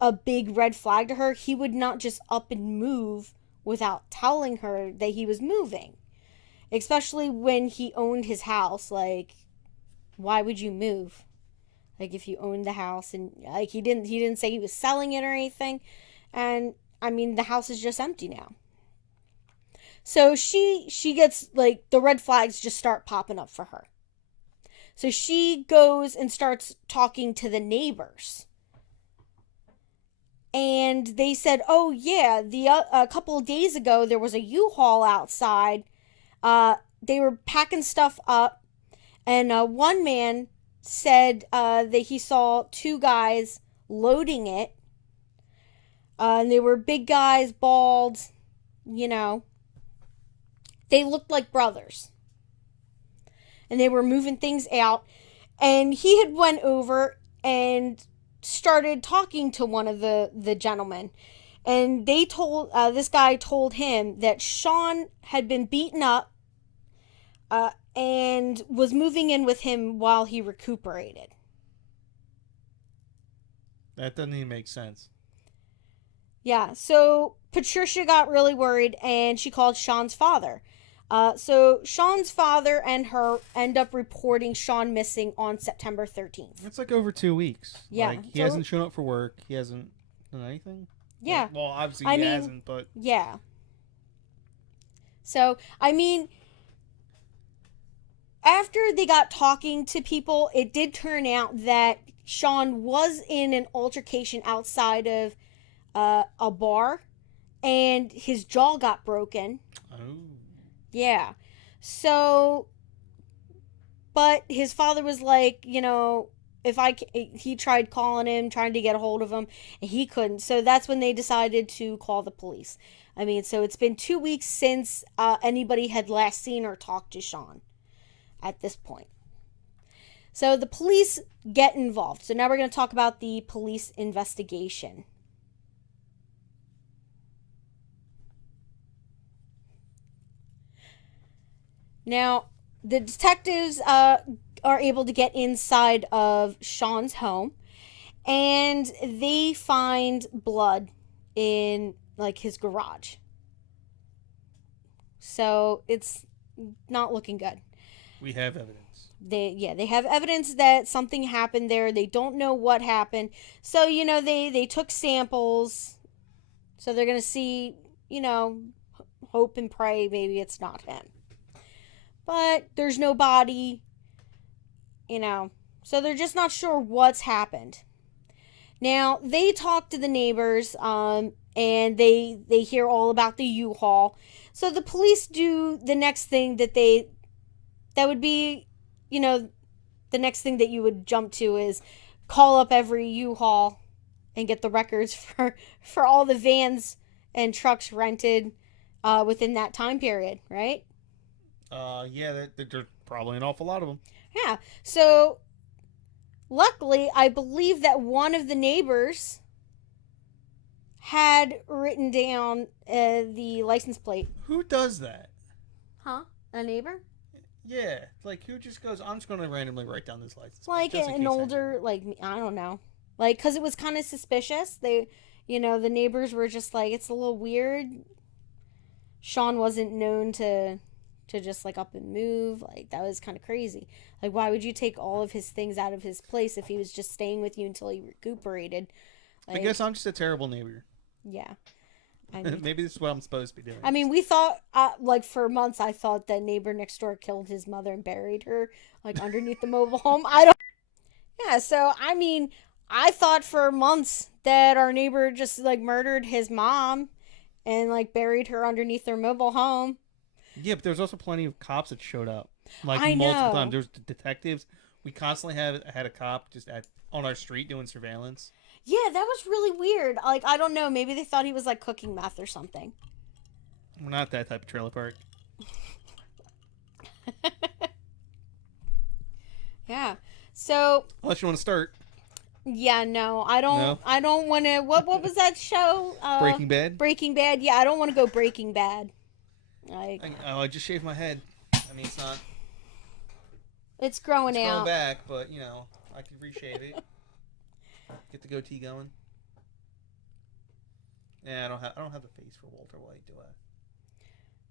a big red flag to her. He would not just up and move without telling her that he was moving, especially when he owned his house. Like, why would you move? Like if you owned the house, and like he didn't say he was selling it or anything. And I mean, the house is just empty now. So she gets like the red flags just start popping up for her. So she goes and starts talking to the neighbors. And they said, "Oh yeah, the a couple of days ago there was a U-Haul outside. They were packing stuff up, and one man said that he saw 2 guys loading it. And they were big guys, bald, you know. They looked like brothers, and they were moving things out. And he had went over and started talking to one of the gentlemen, and they told this guy told him that Sean had been beaten up, and was moving in with him while he recuperated. That doesn't even make sense. Yeah, so Patricia got really worried and she called Sean's father. So Sean's father and her end up reporting Sean missing on September 13th. It's like over 2 weeks. Yeah, Like, he hasn't shown up for work. He hasn't done anything. Yeah. Well, obviously I he mean, hasn't, but yeah. So, I mean, after they got talking to people, it did turn out that Sean was in an altercation outside of a bar, and his jaw got broken. oh, Yeah. So, but his father was like, if he tried calling him, trying to get a hold of him, and he couldn't. So that's when they decided to call the police. I mean, so it's been 2 weeks since anybody had last seen or talked to Sean at this point. So the police get involved. So now we're going to talk about the police investigation. Now, the detectives are able to get inside of Sean's home, and they find blood in like his garage. So it's not looking good. we have evidence. They have evidence that something happened there. They don't know what happened. So, they took samples. So they're going to see, hope and pray maybe it's not him. But there's no body, So they're just not sure what's happened. Now, they talk to the neighbors, and they hear all about the U-Haul. So the police do the next thing that would be, the next thing that you would jump to is call up every U-Haul and get the records for all the vans and trucks rented within that time period, right? Yeah, there's probably an awful lot of them. Yeah. So luckily, I believe that one of the neighbors had written down the license plate. Who does that? Huh? A neighbor? Yeah, like who just goes, I'm just going to randomly write down this license. Like an older, like, I don't know. Like, because it was kind of suspicious. The neighbors were just like, it's a little weird. Sean wasn't known to just like up and move. Like, that was kind of crazy. Like, why would you take all of his things out of his place if he was just staying with you until he recuperated? Like, I guess I'm just a terrible neighbor. Yeah. Maybe this is what I'm supposed to be doing. I mean, we thought, like, for months, I thought that neighbor next door killed his mother and buried her, like, underneath the mobile home. I don't. Yeah, so, I mean, I thought for months that our neighbor just, like, murdered his mom and, like, buried her underneath their mobile home. Yeah, but there's also plenty of cops that showed up. Like, I multiple know. times. There's detectives We constantly had a cop just on our street doing surveillance. Yeah, that was really weird. Like, I don't know. Maybe they thought he was like cooking meth or something. We're not that type of trailer park. Yeah. So. Unless you want to start. Yeah, no, I don't. No? I don't want to. What was that show? Breaking Bad? Breaking Bad. Yeah, I don't want to go Breaking Bad. Like, I just shaved my head. I mean, it's not. It's growing It's out. growing back, but you know, I can reshave it. Get the goatee going. Yeah, I don't have the face for Walter White, do I?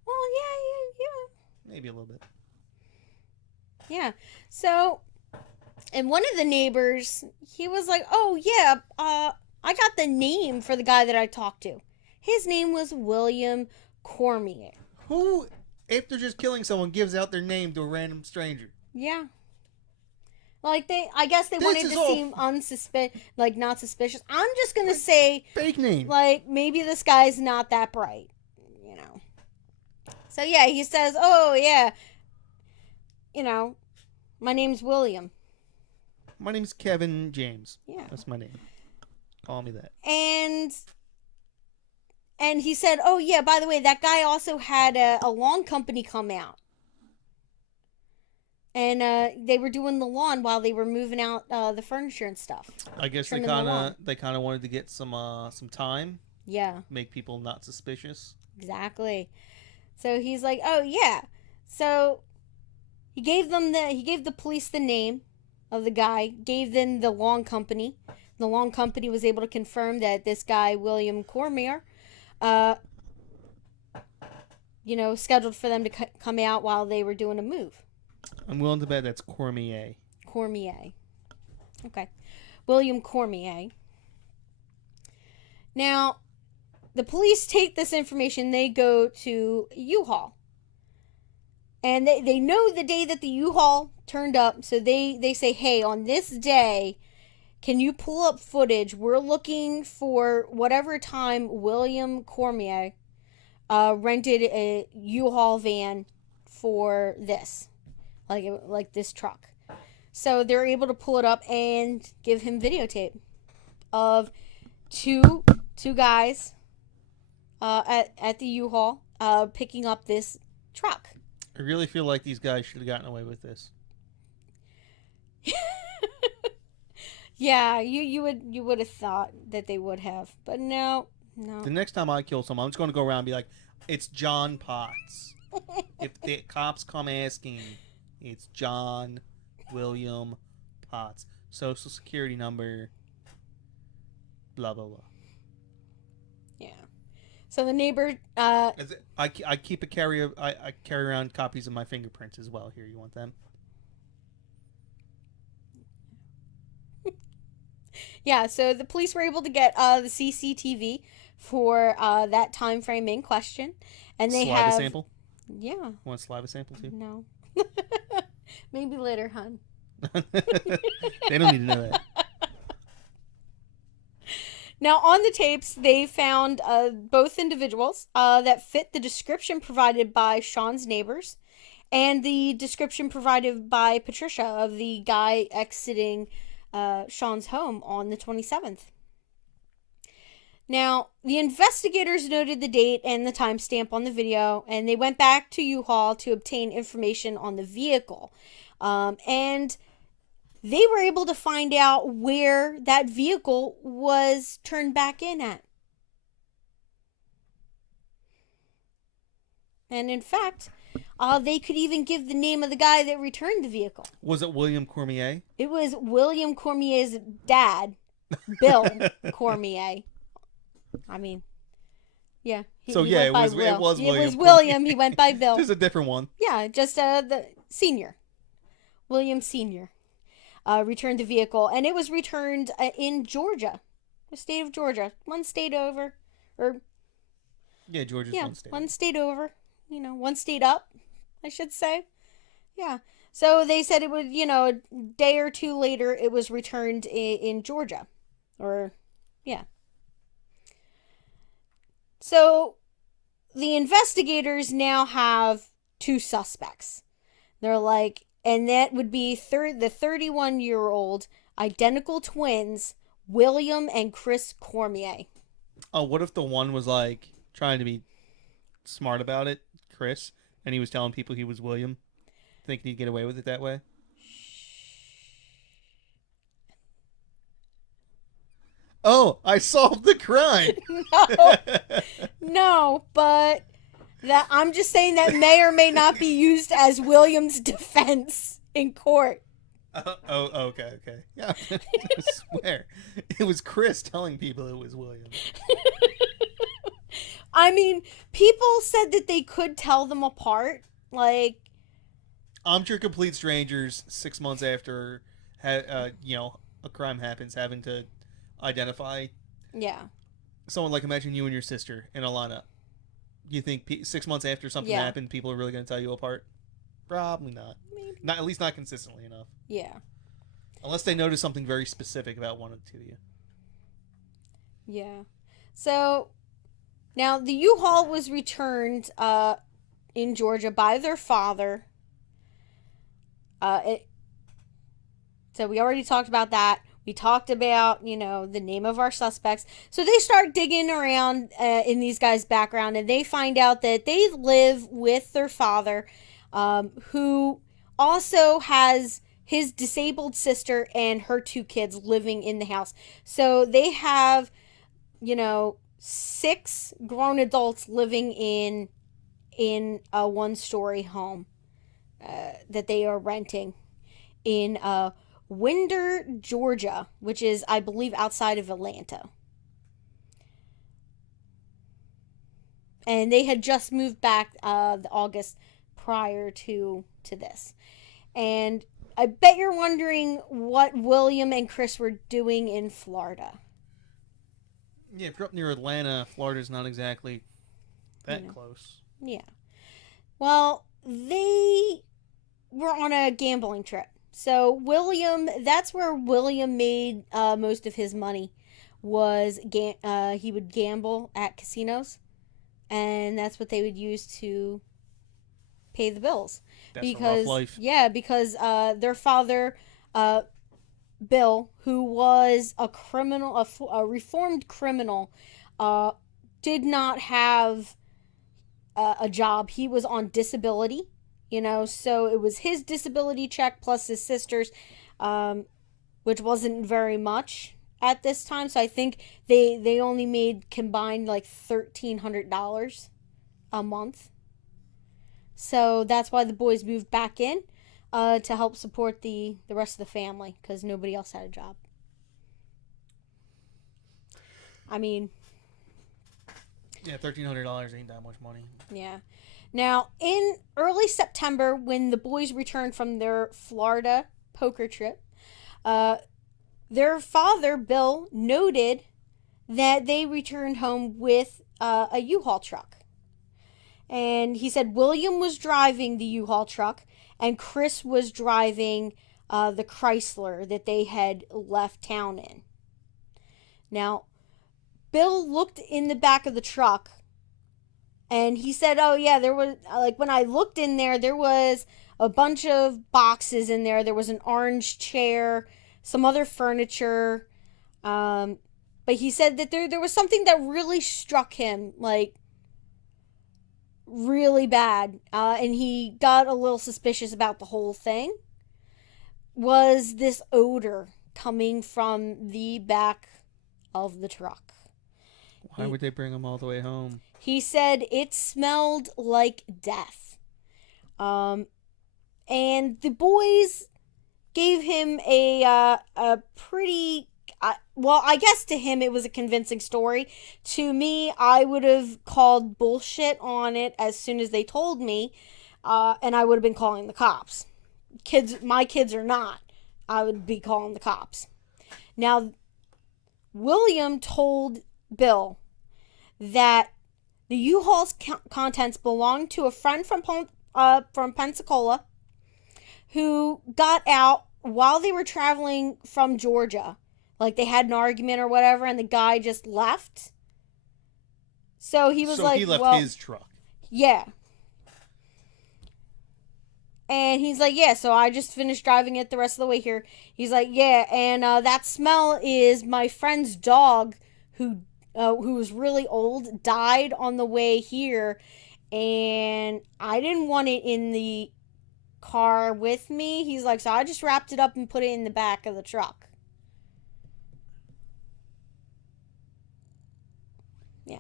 Well, yeah. Maybe a little bit. Yeah. So, and one of the neighbors, he was like, "Oh yeah, I got the name for the guy that I talked to. His name was William Cormier." Who, if they're just killing someone, gives out their name to a random stranger? Yeah. Like I guess they wanted to seem not suspicious. I'm just gonna say, Fake name. like, maybe this guy's not that bright, you know. So yeah, he says, "Oh yeah, my name's William." My name's Kevin James. Yeah. That's my name. Call me that. And he said, "Oh yeah, by the way, that guy also had a lawn company come out, and they were doing the lawn while they were moving out the furniture and stuff." I guess they kind of wanted to get some time. Yeah. Make people not suspicious. Exactly. So he's like, "Oh yeah." So he gave the police the name of the guy, gave them the lawn company. The lawn company was able to confirm that this guy, William Cormier, scheduled for them to come out while they were doing a move. I'm willing to bet that's Cormier. Cormier. Okay. William Cormier. Now, the police take this information, they go to U-Haul. And they know the day that the U-Haul turned up, so they say, "Hey, on this day, can you pull up footage? We're looking for whatever time William Cormier rented a U-Haul van for this, like this truck." So they're able to pull it up and give him videotape of two guys at the U-Haul picking up this truck. I really feel like these guys should have gotten away with this. Yeah, you would have thought that they would have, but no. The next time I kill someone, I'm just going to go around and be like, "It's John Potts." If the cops come asking, it's John William Potts. Social security number, blah, blah, blah. Yeah. So the neighbor... I carry around copies of my fingerprints as well. Here, you want them? Yeah, so the police were able to get the CCTV for that time frame in question, and they Saliva have sample. Yeah. Want a saliva sample too? No. Maybe later, hon. They don't need to know that. Now, on the tapes, they found both individuals that fit the description provided by Sean's neighbors and the description provided by Patricia of the guy exiting Sean's home on the 27th. Now, the investigators noted the date and the timestamp on the video, and they went back to U-Haul to obtain information on the vehicle. And they were able to find out where that vehicle was turned back in at. And in fact, they could even give the name of the guy that returned the vehicle. Was it William Cormier? It was William Cormier's dad, Bill Cormier. I mean, yeah. It was William. It was William. He went by Bill. Just a different one. Yeah, just the senior. William Senior returned the vehicle, and it was returned in Georgia, the state of Georgia, one state over, Georgia's one state over, one state up, I should say. Yeah. So they said it would, a day or two later, it was returned in Georgia, yeah. So the investigators now have two suspects. They're like, and that would be the 31-year-old identical twins, William and Chris Cormier. Oh, what if the one was like trying to be smart about it, Chris, and he was telling people he was William, thinking he'd get away with it that way? Oh, I solved the crime. No, no, but that I'm just saying that may or may not be used as William's defense in court. Okay. Yeah, I swear. It was Chris telling people it was William. I mean, people said that they could tell them apart. Like, I'm sure complete strangers 6 months after, a crime happens, having to identify yeah, someone. Like, imagine you and your sister in a lineup. You think 6 months after something yeah, happened, people are really going to tell you apart? Probably not. maybe. Not at least not consistently enough. Yeah, Unless they notice something very specific about one of the two of you. yeah. So now the U-Haul was returned in Georgia by their father. It, so we already talked about that. We talked about, the name of our suspects. So they start digging around in these guys' background, and they find out that they live with their father, who also has his disabled sister and her two kids living in the house. So they have, 6 grown adults living in a one-story home that they are renting in Winder, Georgia, which is, I believe, outside of Atlanta. And they had just moved back the August prior to this. And I bet you're wondering what William and Chris were doing in Florida. Yeah, if you're up near Atlanta, Florida's not exactly that close. Yeah. Well, they were on a gambling trip. So William, that's where William made most of his money. He would gamble at casinos, and that's what they would use to pay the bills. That's a rough life. Yeah, because their father, Bill, who was a criminal, a reformed criminal, did not have a job. He was on disability, so it was his disability check plus his sister's, which wasn't very much at this time. So I think they only made combined like $1,300 a month. So that's why the boys moved back in to help support the rest of the family, because nobody else had a job. I mean, yeah, $1,300 ain't that much money. Yeah. Now, in early September, when the boys returned from their Florida poker trip, their father, Bill, noted that they returned home with a U-Haul truck. And he said William was driving the U-Haul truck, and Chris was driving the Chrysler that they had left town in. Now, Bill looked in the back of the truck, and he said, oh, yeah, there was, like, when I looked in there, there was a bunch of boxes in there. There was an orange chair, some other furniture. But he said that there was something that really struck him, like, really bad. And he got a little suspicious about the whole thing. Was this odor coming from the back of the truck? Why would they bring him all the way home? He said it smelled like death. And the boys gave him a pretty, well, I guess to him it was a convincing story. To me, I would have called bullshit on it as soon as they told me, and I would have been calling the cops. My kids are not. I would be calling the cops. Now, William told Bill that the U-Haul's contents belonged to a friend from Pensacola who got out while they were traveling from Georgia. Like, they had an argument or whatever, and the guy just left. So he was so like, he left well, his truck. Yeah. And he's like, yeah, so I just finished driving it the rest of the way here. He's like, yeah, and that smell is my friend's dog who was really old, died on the way here, and I didn't want it in the car with me. He's like, so I just wrapped it up and put it in the back of the truck. Yeah.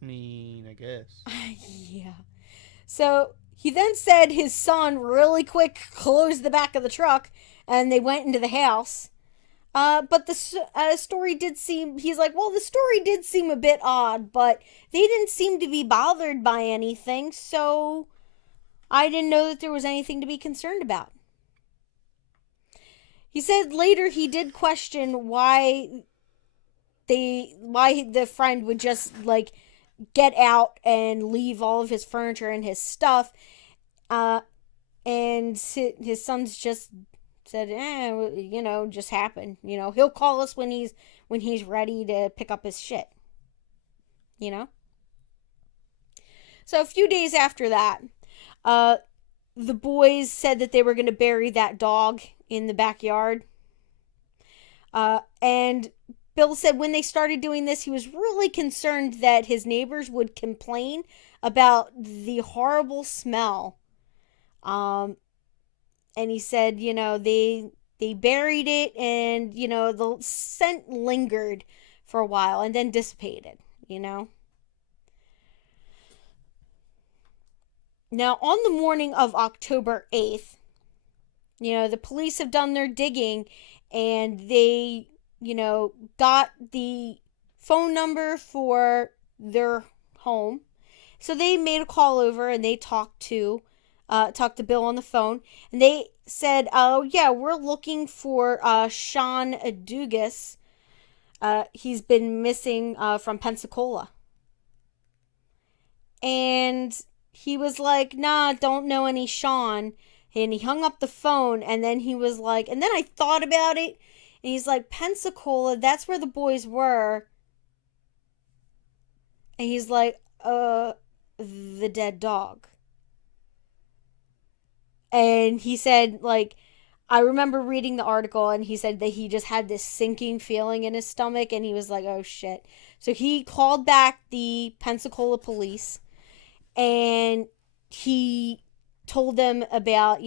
I mean, I guess. Yeah. So he then said his son really quick closed the back of the truck and they went into the house. But the story did seem, he's like, well, the story did seem a bit odd, but they didn't seem to be bothered by anything, so I didn't know that there was anything to be concerned about. He said later he did question why the friend would just like get out and leave all of his furniture and his stuff. Uh, and his son's just said, just happened. He'll call us when he's ready to pick up his shit. You know. So a few days after that, uh, the boys said that they were going to bury that dog in the backyard. And Bill said when they started doing this, he was really concerned that his neighbors would complain about the horrible smell. Um, and he said, they buried it, and the scent lingered for a while and then dissipated. You know. Now, on the morning of October 8th, the police have done their digging and they, got the phone number for their home. So they made a call over and they talked to Bill on the phone, and they said, "Oh yeah, we're looking for Sean Dugas. He's been missing from Pensacola." And he was like, "Nah, don't know any Sean." And he hung up the phone, and then he was like, and then I thought about it, and he's like, "Pensacola, that's where the boys were." And he's like, the dead dog. And he said, like, I remember reading the article, and he said that he just had this sinking feeling in his stomach, and he was like, oh shit. So he called back the Pensacola police, and he told them about,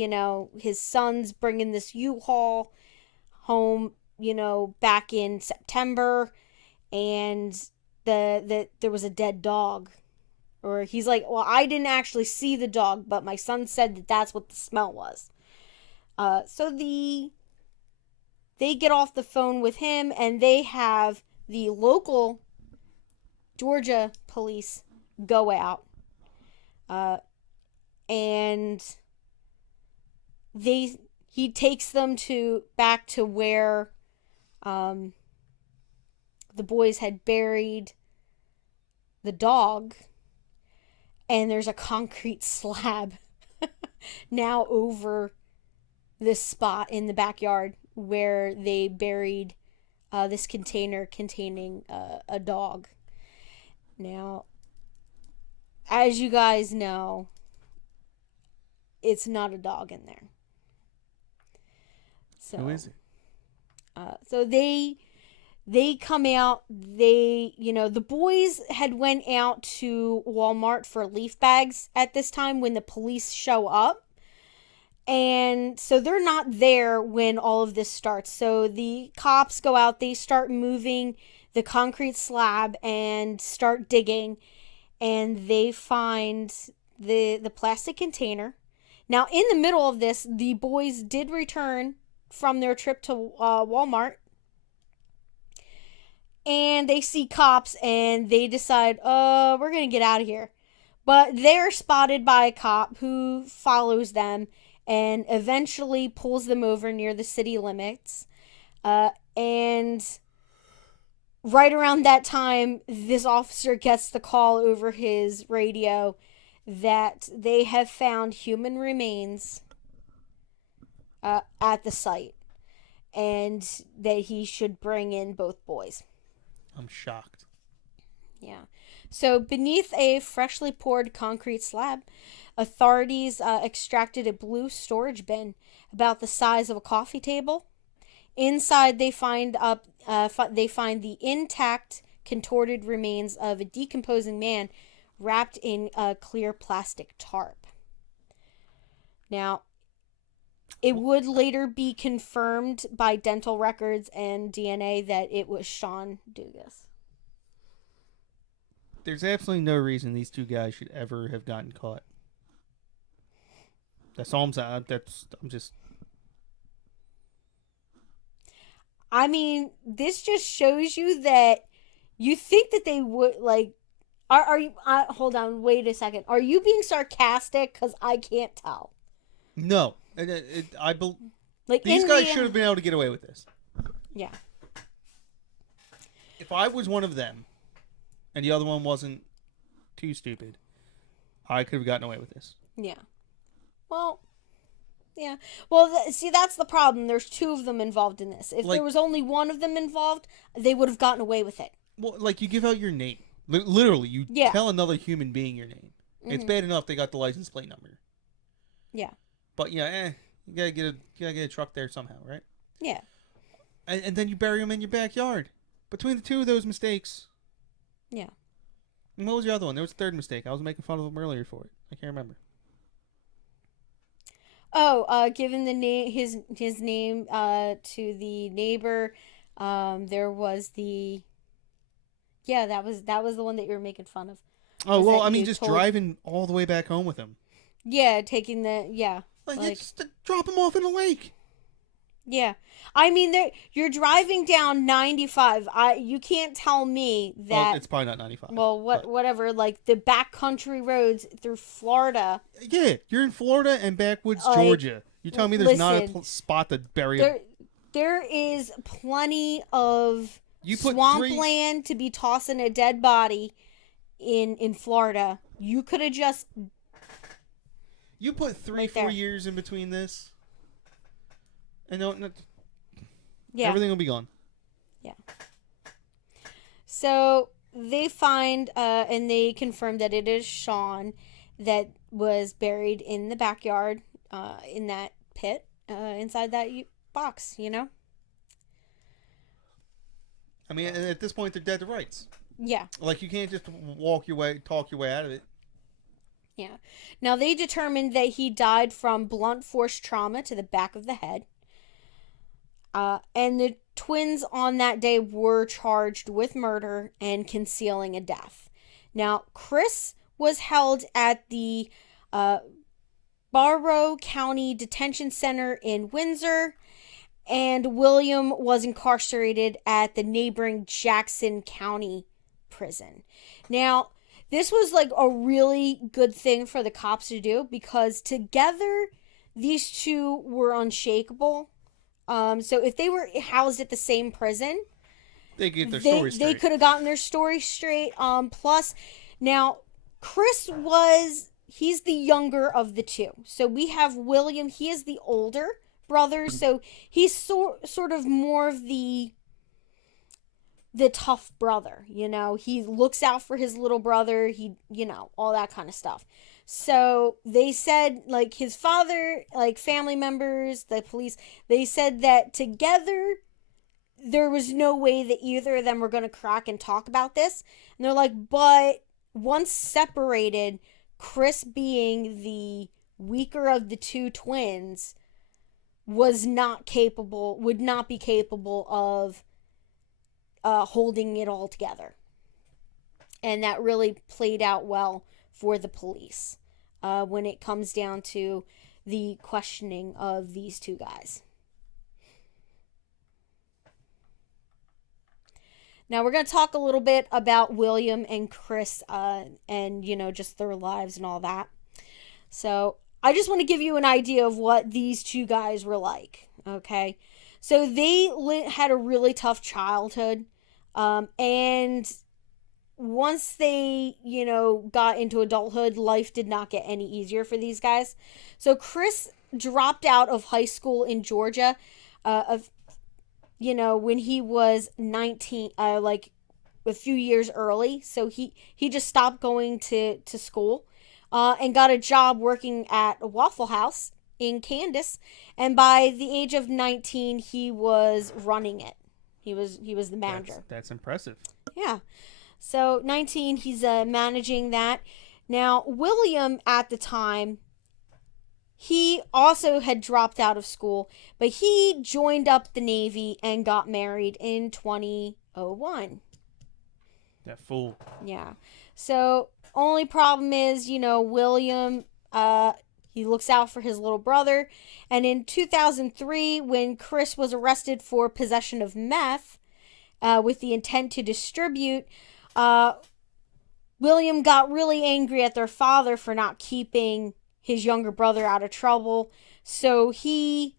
his son's bringing this U-Haul home, back in September, and there was a dead dog. Or he's like, well, I didn't actually see the dog, but my son said that that's what the smell was. So they get off the phone with him, and they have the local Georgia police go out, uh, and he takes them to back to where um, the boys had buried the dog, and there's a concrete slab now over this spot in the backyard where they buried this container containing a dog. Now, as you guys know, it's not a dog in there. So, Who is it? so they come out. The boys had went out to Walmart for leaf bags at this time when the police show up. And so they're not there when all of this starts. So the cops go out, they start moving the concrete slab and start digging, and they find the plastic container. Now, in the middle of this, the boys did return from their trip to Walmart, and they see cops, and they decide, we're gonna get out of here. But they're spotted by a cop who follows them and eventually pulls them over near the city limits. And right around that time, this officer gets the call over his radio that they have found human remains at the site, and that he should bring in both boys. I'm shocked. Yeah. So, beneath a freshly poured concrete slab, authorities extracted a blue storage bin about the size of a coffee table. Inside, they find the intact, contorted remains of a decomposing man wrapped in a clear plastic tarp. Now, it would later be confirmed by dental records and DNA that it was Sean Dugas. There's absolutely no reason these two guys should ever have gotten caught. That's all I'm saying. I'm just. I mean, this just shows you that you think that they would like. Are you? Hold on, wait a second. Are you being sarcastic? Because I can't tell. No, Like these in guys should have been able to get away with this. Yeah. If I was one of them, and the other one wasn't too stupid, I could have gotten away with this. Yeah. Well. Yeah. Well, see, that's the problem. There's two of them involved in this. If there was only one of them involved, they would have gotten away with it. Well, like you give out your name. Literally, you tell another human being your name. Mm-hmm. It's bad enough they got the license plate number. Yeah. But you gotta get a truck there somehow, right? Yeah. And then you bury them in your backyard. Between the two of those mistakes. Yeah. And what was the other one? There was a third mistake. I was making fun of them earlier for it. I can't remember. Oh, given the name his name to the neighbor, there was the. Yeah, that was the one that you were making fun of. Oh well, I mean, just driving all the way back home with him. Yeah, taking like just drop him off in a lake. Yeah, I mean, you're driving down 95. You can't tell me that. Well, it's probably not 95. Well, whatever, like the backcountry roads through Florida. Yeah, you're in Florida and backwoods Georgia. You tell me there's not a spot to bury him. There is plenty of swampland to be tossing a dead body in Florida. You could have just. You put 4 years in between this. And everything will be gone. Yeah. So they find and they confirm that it is Sean that was buried in the backyard in that pit inside that box, you know? I mean, at this point, they're dead to rights. Yeah. Like, you can't just talk your way out of it. Yeah. Now, they determined that he died from blunt force trauma to the back of the head. And the twins on that day were charged with murder and concealing a death. Now, Chris was held at the Barrow County Detention Center in Windsor, and William was incarcerated at the neighboring Jackson County prison. Now, this was like a really good thing for the cops to do because together these two were unshakable. So if they were housed at the same prison, they get their story straight. They could have gotten their story straight. Plus, now Chris he's the younger of the two. So we have William. He is the older brother. So he's sort of more of the tough brother. You know, he looks out for his little brother. He, all that kind of stuff. So they said, like, his father, like, family members, the police, they said that together there was no way that either of them were going to crack and talk about this. And they're like, but once separated, Chris being the weaker of the two twins would not be capable of holding it all together. And that really played out well for the police when it comes down to the questioning of these two guys. Now we're going to talk a little bit about William and Chris and, just their lives and all that. So I just want to give you an idea of what these two guys were like, okay? So they had a really tough childhood, and once they, got into adulthood, life did not get any easier for these guys. So Chris dropped out of high school in Georgia, when he was 19, a few years early, so he just stopped going to school, and got a job working at a Waffle House in Candace, and by the age of 19, he was running it. He was the manager. That's impressive. Yeah. So 19, he's managing that. Now William at the time, he also had dropped out of school, but he joined up the Navy and got married in 2001. That fool. Yeah. So only problem is, William, he looks out for his little brother, and in 2003, when Chris was arrested for possession of meth, with the intent to distribute, uh, William got really angry at their father for not keeping his younger brother out of trouble. So he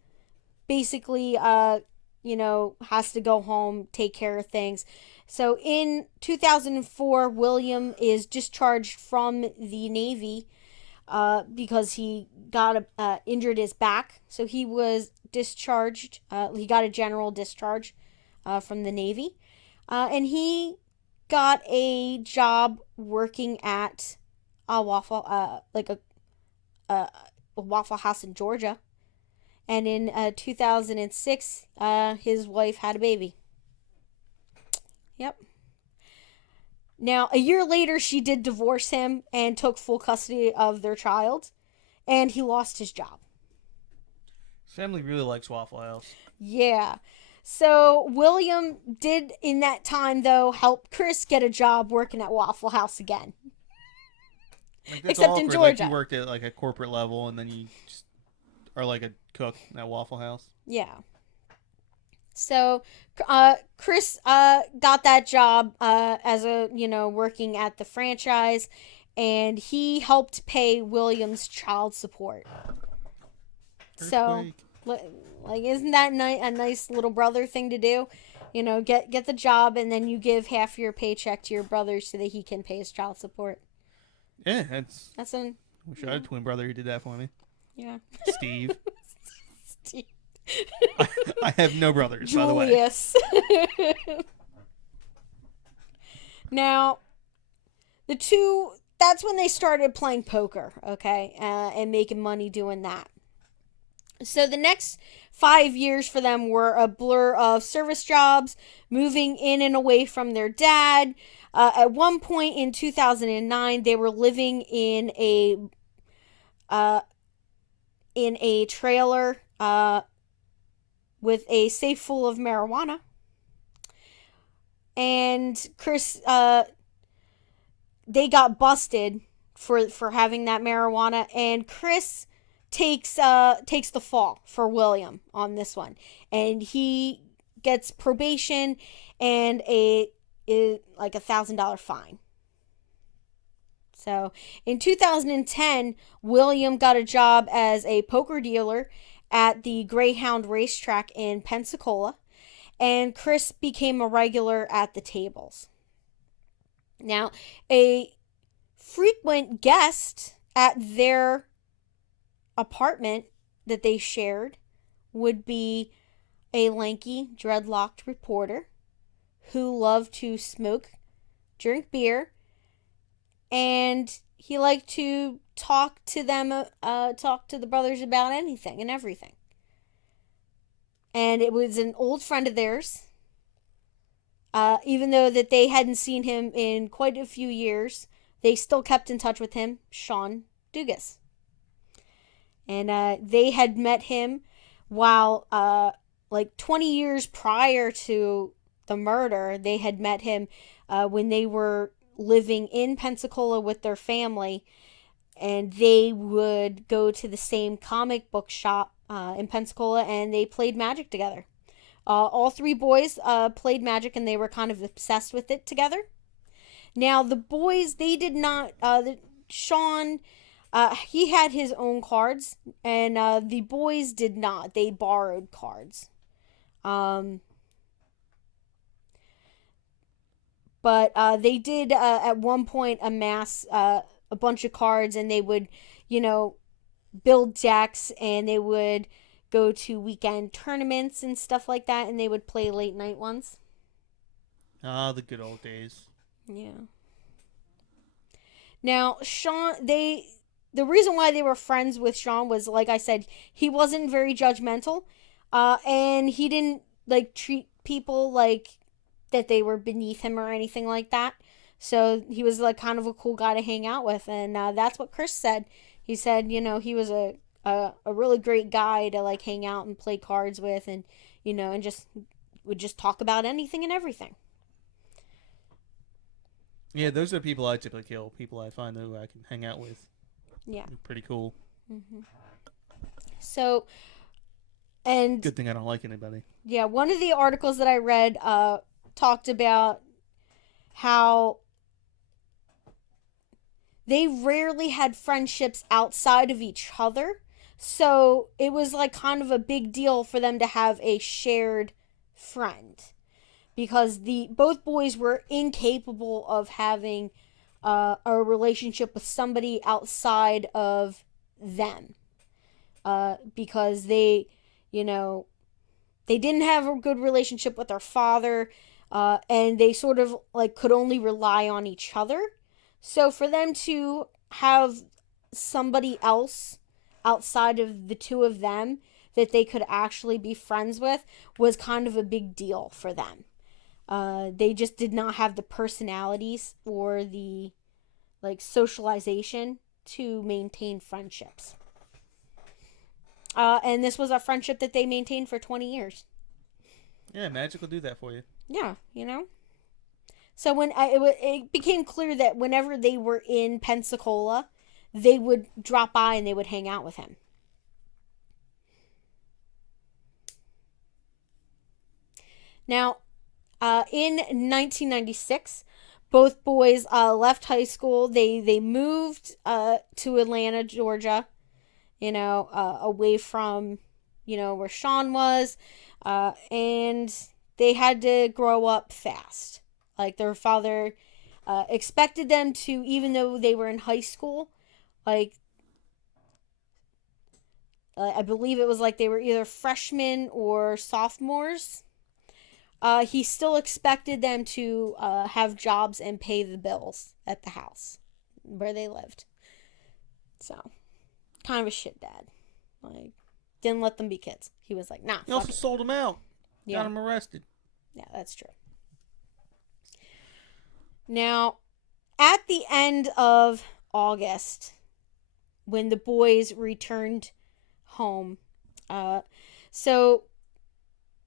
basically, has to go home, take care of things. So in 2004, William is discharged from the Navy, because he got injured his back. So he was discharged. He got a general discharge from the Navy. And he got a job working at a waffle, a Waffle House in Georgia. And in 2006, his wife had a baby. Yep. Now, a year later, she did divorce him and took full custody of their child, and he lost his job. Family really likes Waffle House. Yeah. So William did, in that time, though, help Chris get a job working at Waffle House again. Like, that's Except awkward. in Georgia. Like, you worked at like a corporate level, and then you just are like a cook at Waffle House. Yeah. So Chris got that job as working at the franchise, and he helped pay William's child support. Earthquake. So, like, isn't that a nice little brother thing to do? Get the job, and then you give half your paycheck to your brother so that he can pay his child support. Yeah, That's an. Wish I had a twin brother who did that for me. Yeah. Steve. Steve. I have no brothers, by the way. Julius. Now, that's when they started playing poker, okay, and making money doing that. So the next 5 years for them were a blur of service jobs, moving in and away from their dad. At one point in 2009, they were living in a trailer with a safe full of marijuana. And Chris, they got busted for having that marijuana, and Chris takes the fall for William on this one, and he gets probation and like $1,000 fine. So in 2010, William got a job as a poker dealer at the Greyhound racetrack in Pensacola, and Chris became a regular at the tables. Now, a frequent guest at their apartment that they shared would be a lanky, dreadlocked reporter who loved to smoke, drink beer, and he liked to talk to the brothers about anything and everything. And it was an old friend of theirs, even though that they hadn't seen him in quite a few years. They still kept in touch with him, Sean Dugas. And they had met him while, like 20 years prior to the murder, they had met him when they were living in Pensacola with their family, and they would go to the same comic book shop in Pensacola, and they played Magic together. All three boys played Magic, and they were kind of obsessed with it together. Now, the boys, they did not, Sean, he had his own cards, and the boys did not. They borrowed cards. But they did, at one point, amass a bunch of cards, and they would, build decks, and they would go to weekend tournaments and stuff like that, and they would play late night ones. Ah, the good old days. Yeah. Now, the reason why they were friends with Sean was, like I said, he wasn't very judgmental, and he didn't like treat people like that they were beneath him or anything like that. So he was like kind of a cool guy to hang out with, and that's what Chris said. He said, he was a really great guy to like hang out and play cards with, and and just would just talk about anything and everything. Yeah, those are the people I typically kill. People I find who I can hang out with. Yeah. They're pretty cool. Hmm. So, and Good thing I don't like anybody. yeah, one of the articles that I read talked about how they rarely had friendships outside of each other. So it was like kind of a big deal for them to have a shared friend because the both boys were incapable of having a relationship with somebody outside of them because you know, they didn't have a good relationship with their father, and they sort of like could only rely on each other. So for them to have somebody else outside of the two of them that they could actually be friends with was kind of a big deal for them. They just did not have the personalities or the like socialization to maintain friendships. And this was a friendship that they maintained for 20 years. Yeah, magic will do that for you. Yeah, you know? So it became clear that whenever they were in Pensacola, they would drop by and they would hang out with him. Now, in 1996, both boys left high school. They moved to Atlanta, Georgia. Away from where Sean was, and they had to grow up fast. Like their father expected them to, even though they were in high school, like I believe it was like they were either freshmen or sophomores. He still expected them to have jobs and pay the bills at the house where they lived. So, kind of a shit dad. Like, didn't let them be kids. He was like, nah, He fuck also it. sold him out. Got Yeah. him arrested. Yeah, that's true. Now, at the end of August, when the boys returned home, uh, so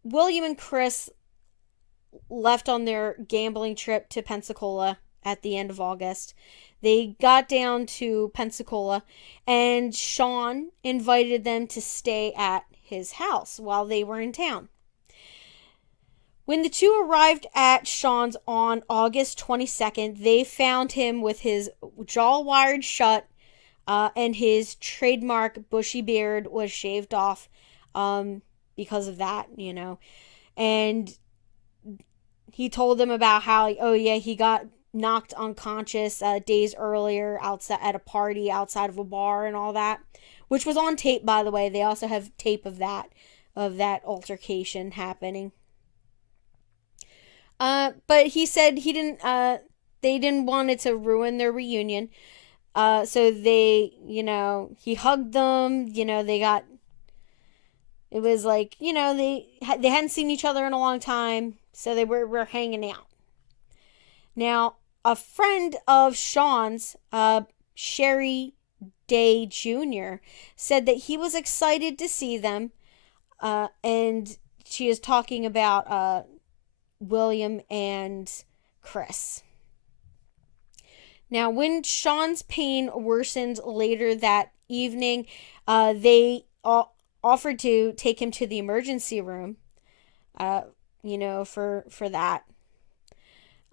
William and Chris left on their gambling trip to Pensacola at the end of August. They got down to Pensacola, and Sean invited them to stay at his house while they were in town. When the two arrived at Sean's on August 22nd, they found him with his jaw wired shut, and his trademark bushy beard was shaved off because of that. And he told them about how, oh yeah, he got knocked unconscious days earlier outside at a party outside of a bar and all that, which was on tape, by the way. They also have tape of that altercation happening. But he said he didn't. They didn't want it to ruin their reunion. So he hugged them. They got. It was like they hadn't seen each other in a long time, so they were hanging out. Now, a friend of Sean's, Sherry Day Jr., said that he was excited to see them, and she is talking about William and Chris. Now, when Sean's pain worsened later that evening, they offered to take him to the emergency room. For that.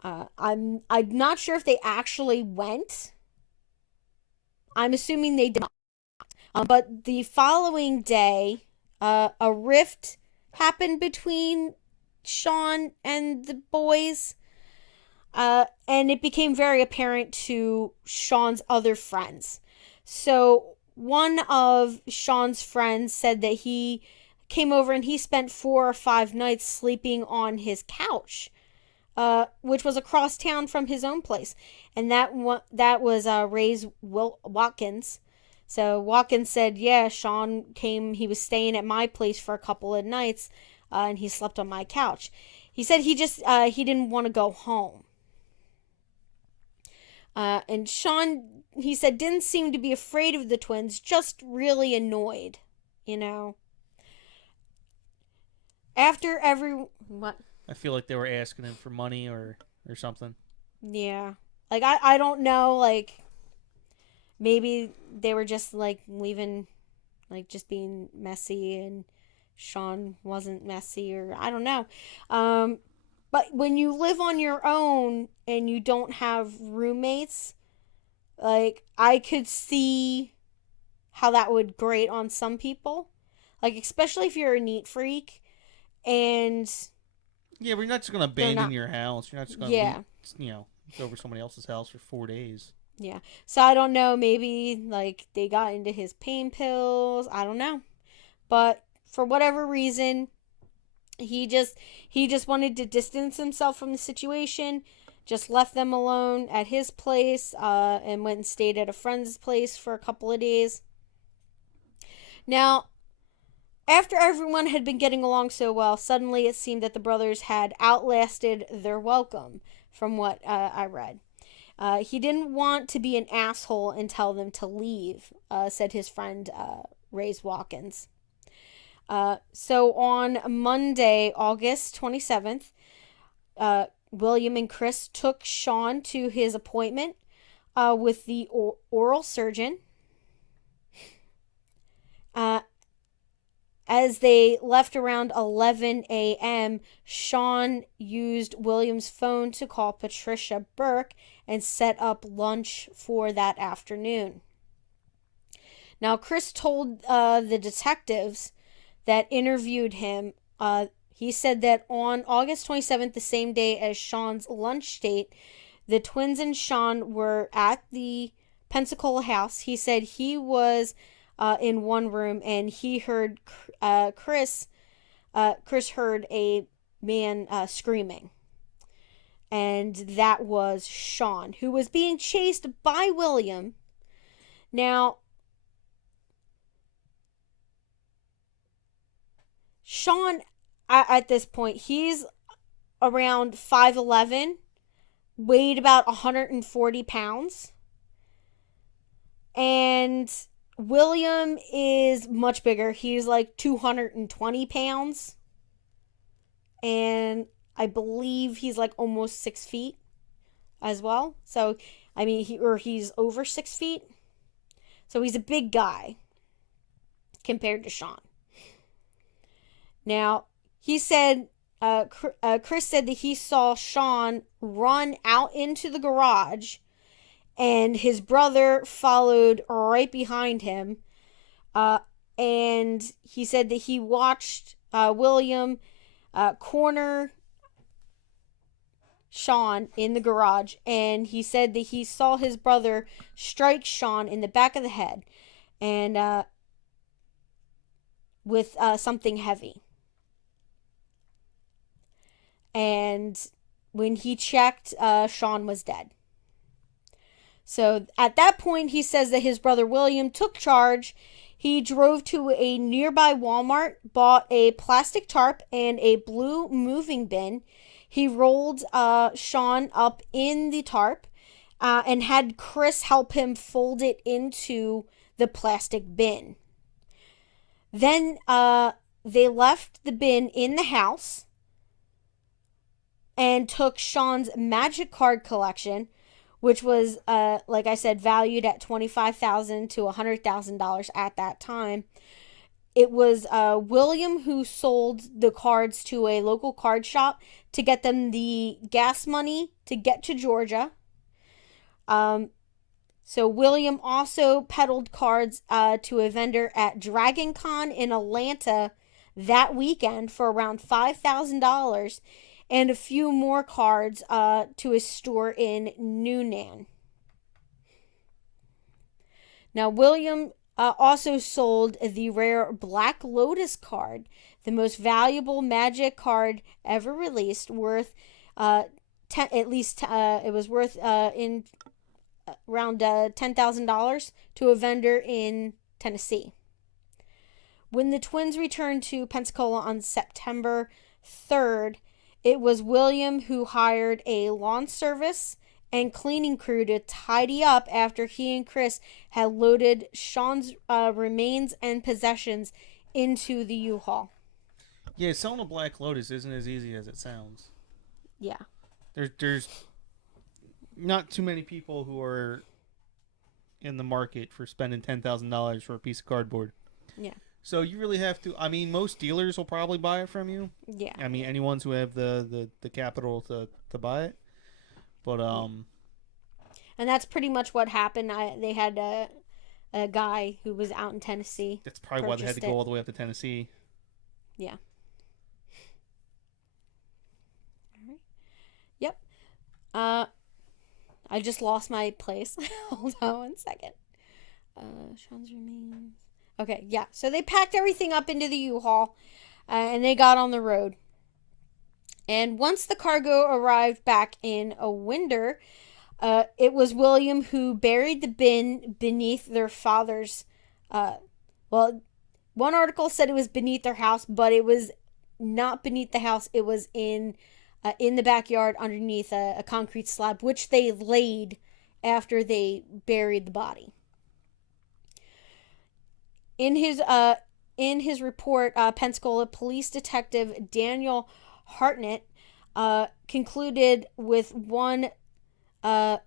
I'm not sure if they actually went. I'm assuming they did not. But the following day, a rift happened between Sean and the boys. And it became very apparent to Sean's other friends. So one of Sean's friends said that he came over and he spent 4 or 5 nights sleeping on his couch which was across town from his own place, and that was Ray's Watkins. So Watkins said, "Yeah, Sean came. He was staying at my place for a couple of nights, and he slept on my couch." He said he didn't want to go home. And Sean, he said, didn't seem to be afraid of the twins, just really annoyed, you know. After every what? I feel like they were asking him for money or something. Yeah, like I don't know, like maybe they were just like leaving, like just being messy, and Sean wasn't messy, or I don't know. But when you live on your own and you don't have roommates, like I could see how that would grate on some people. Like especially if you're a neat freak and Yeah, but you're not just gonna they're abandon not. your house. You're not just gonna leave, Yeah. go over somebody else's house for 4 days. Yeah. So I don't know, maybe like they got into his pain pills. I don't know. But for whatever reason, he just wanted to distance himself from the situation, just left them alone at his place, and went and stayed at a friend's place for a couple of days. Now, after everyone had been getting along so well, suddenly it seemed that the brothers had outlasted their welcome, from what I read. He didn't want to be an asshole and tell them to leave, said his friend Ray's Watkins. So on Monday, August 27th, William and Chris took Sean to his appointment with the oral surgeon. Uh, as they left around 11 a.m., Sean used William's phone to call Patricia Burke and set up lunch for that afternoon. Now, Chris told the detectives that interviewed him, he said that on August 27th, the same day as Sean's lunch date, the twins and Sean were at the Pensacola house. He said he was in one room and he heard Chris heard a man screaming. And that was Sean, who was being chased by William. Now, Sean, at this point, he's around 5'11", weighed about 140 pounds. And William is much bigger. He's like 220 pounds. And I believe he's like almost 6 feet as well. So, I mean, he's over 6 feet. So he's a big guy compared to Sean. Now, he said, Chris said that he saw Sean run out into the garage and his brother followed right behind him. And he said that he watched William corner Sean in the garage, and he said that he saw his brother strike Sean in the back of the head and with something heavy. And when he checked, Sean was dead. So at that point, he says that his brother William took charge. He drove to a nearby Walmart, bought a plastic tarp and a blue moving bin. He rolled Sean up in the tarp and had Chris help him fold it into the plastic bin. Then they left the bin in the house and took Sean's magic card collection, which was, like I said, valued at $25,000 to $100,000 at that time. It was William who sold the cards to a local card shop to get them the gas money to get to Georgia. So William also peddled cards to a vendor at Dragon Con in Atlanta that weekend for around $5,000 and a few more cards to a store in Newnan. Now, William also sold the rare Black Lotus card, the most valuable magic card ever released, worth at least it was worth in around $10,000 to a vendor in Tennessee. When the twins returned to Pensacola on September 3rd, it was William who hired a lawn service and cleaning crew to tidy up after he and Chris had loaded Sean's remains and possessions into the U-Haul. Yeah, selling a Black Lotus isn't as easy as it sounds. Yeah. There's not too many people who are in the market for spending $10,000 for a piece of cardboard. Yeah. So you really have to. I mean, most dealers will probably buy it from you. Yeah. I mean, anyone who have the capital to buy it. But And that's pretty much what happened. They had a guy who was out in Tennessee. That's probably why they had to go all the way up to Tennessee. Yeah. All right. Yep. I just lost my place. Hold on one second. Sean's remains. Okay, yeah. So they packed everything up into the U-Haul, and they got on the road. And once the cargo arrived back in Winder, it was William who buried the bin beneath their father's. Well, one article said it was beneath their house, but it was not beneath the house. It was in the backyard underneath a concrete slab, which they laid after they buried the body. In his report, Pensacola Police Detective Daniel Hartnett concluded with one summative.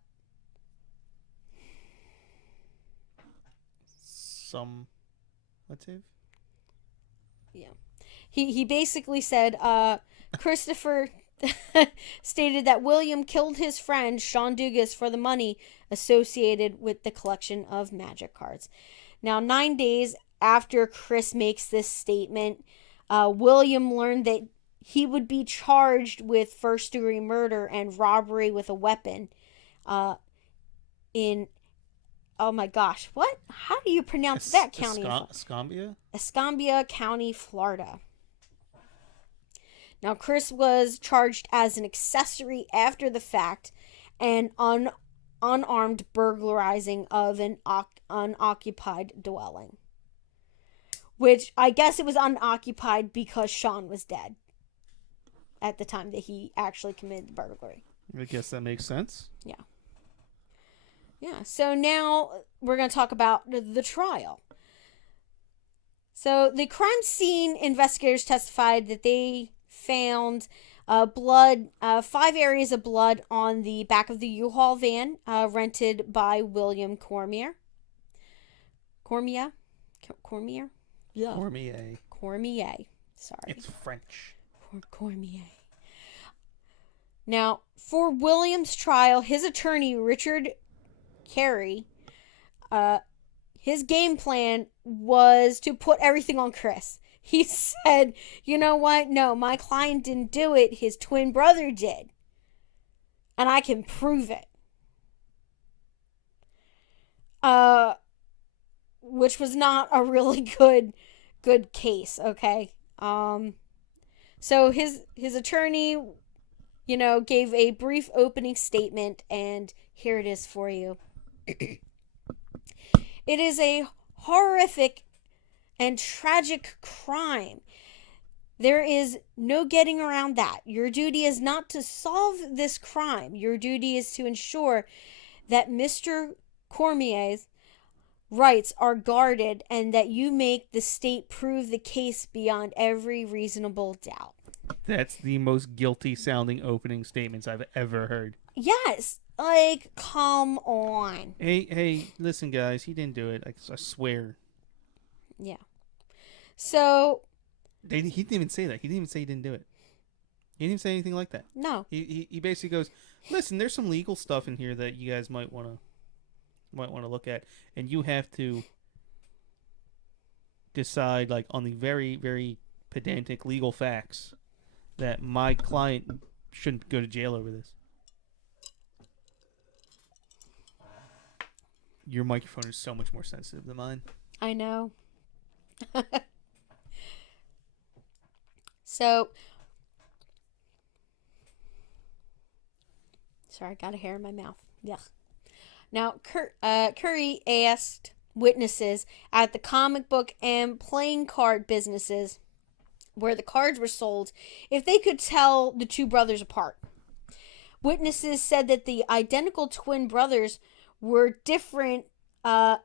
Yeah, he basically said Christopher stated that William killed his friend Sean Dugas for the money associated with the collection of magic cards. Now, 9 days after Chris makes this statement, William learned that he would be charged with first-degree murder and robbery with a weapon in, oh my gosh, what? How do you pronounce that county? Escambia? Escambia County, Florida. Now, Chris was charged as an accessory after the fact and unarmed burglarizing of an unoccupied dwelling. Which I guess it was unoccupied because Sean was dead at the time that he actually committed the burglary. I guess that makes sense. Yeah. Yeah, so now we're going to talk about the trial. So the crime scene investigators testified that they found blood, 5 areas of blood on the back of the U-Haul van rented by William Cormier. Cormier? Yeah. Cormier. Sorry. It's French. Cormier. Now, for William's trial, his attorney, Richard Carey, his game plan was to put everything on Chris. He said, you know what? No, my client didn't do it. His twin brother did. And I can prove it. Which was not a really good case, okay? So his attorney, gave a brief opening statement, and here it is for you. It is a horrific and tragic crime. There is no getting around that. Your duty is not to solve this crime. Your duty is to ensure that Mr. Cormier's rights are guarded and that you make the state prove the case beyond every reasonable doubt. That's the most guilty sounding opening statements I've ever heard. Yes. Like, come on. Hey, listen, guys. He didn't do it. I swear. Yeah. So. He didn't even say that. He didn't even say he didn't do it. He didn't even say anything like that. No. He basically goes, listen, there's some legal stuff in here that you guys might want to look at, and you have to decide, like, on the very, very pedantic legal facts that my client shouldn't go to jail over this. Your microphone is so much more sensitive than mine. I know. So, Sorry, I got a hair in my mouth. Yeah. Now, Curry asked witnesses at the comic book and playing card businesses where the cards were sold if they could tell the two brothers apart. Witnesses said that the identical twin brothers were different, were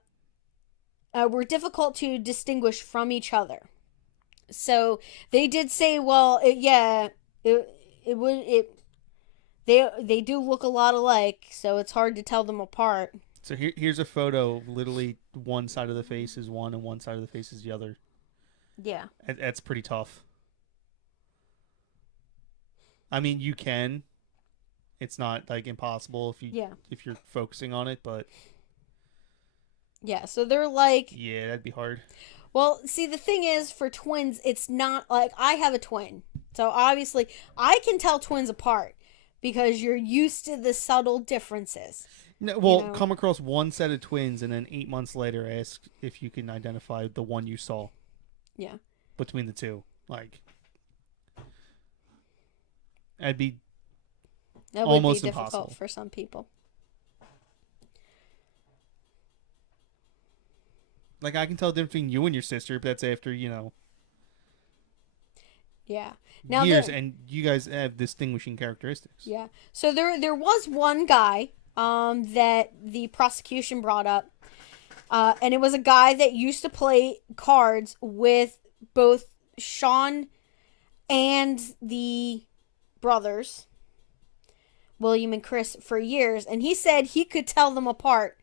difficult to distinguish from each other. So they did say, well, it would it they do look a lot alike, so it's hard to tell them apart. So here's a photo. Literally, one side of the face is one, and one side of the face is the other. Yeah. That's pretty tough. I mean, you can. It's not like impossible if you're focusing on it, but yeah. So they're like, yeah, that'd be hard. Well, see, the thing is, for twins, it's not like I have a twin, so obviously I can tell twins apart because you're used to the subtle differences. No, well, come across one set of twins, and then 8 months later, ask if you can identify the one you saw. Yeah. Between the two, like, that'd be almost be difficult impossible for some people. Like, I can tell the difference between you and your sister, but that's after Yeah. Now years, and you guys have distinguishing characteristics. Yeah. So there was one guy that the prosecution brought up, and it was a guy that used to play cards with both Sean and the brothers, William and Chris, for years, and he said he could tell them apart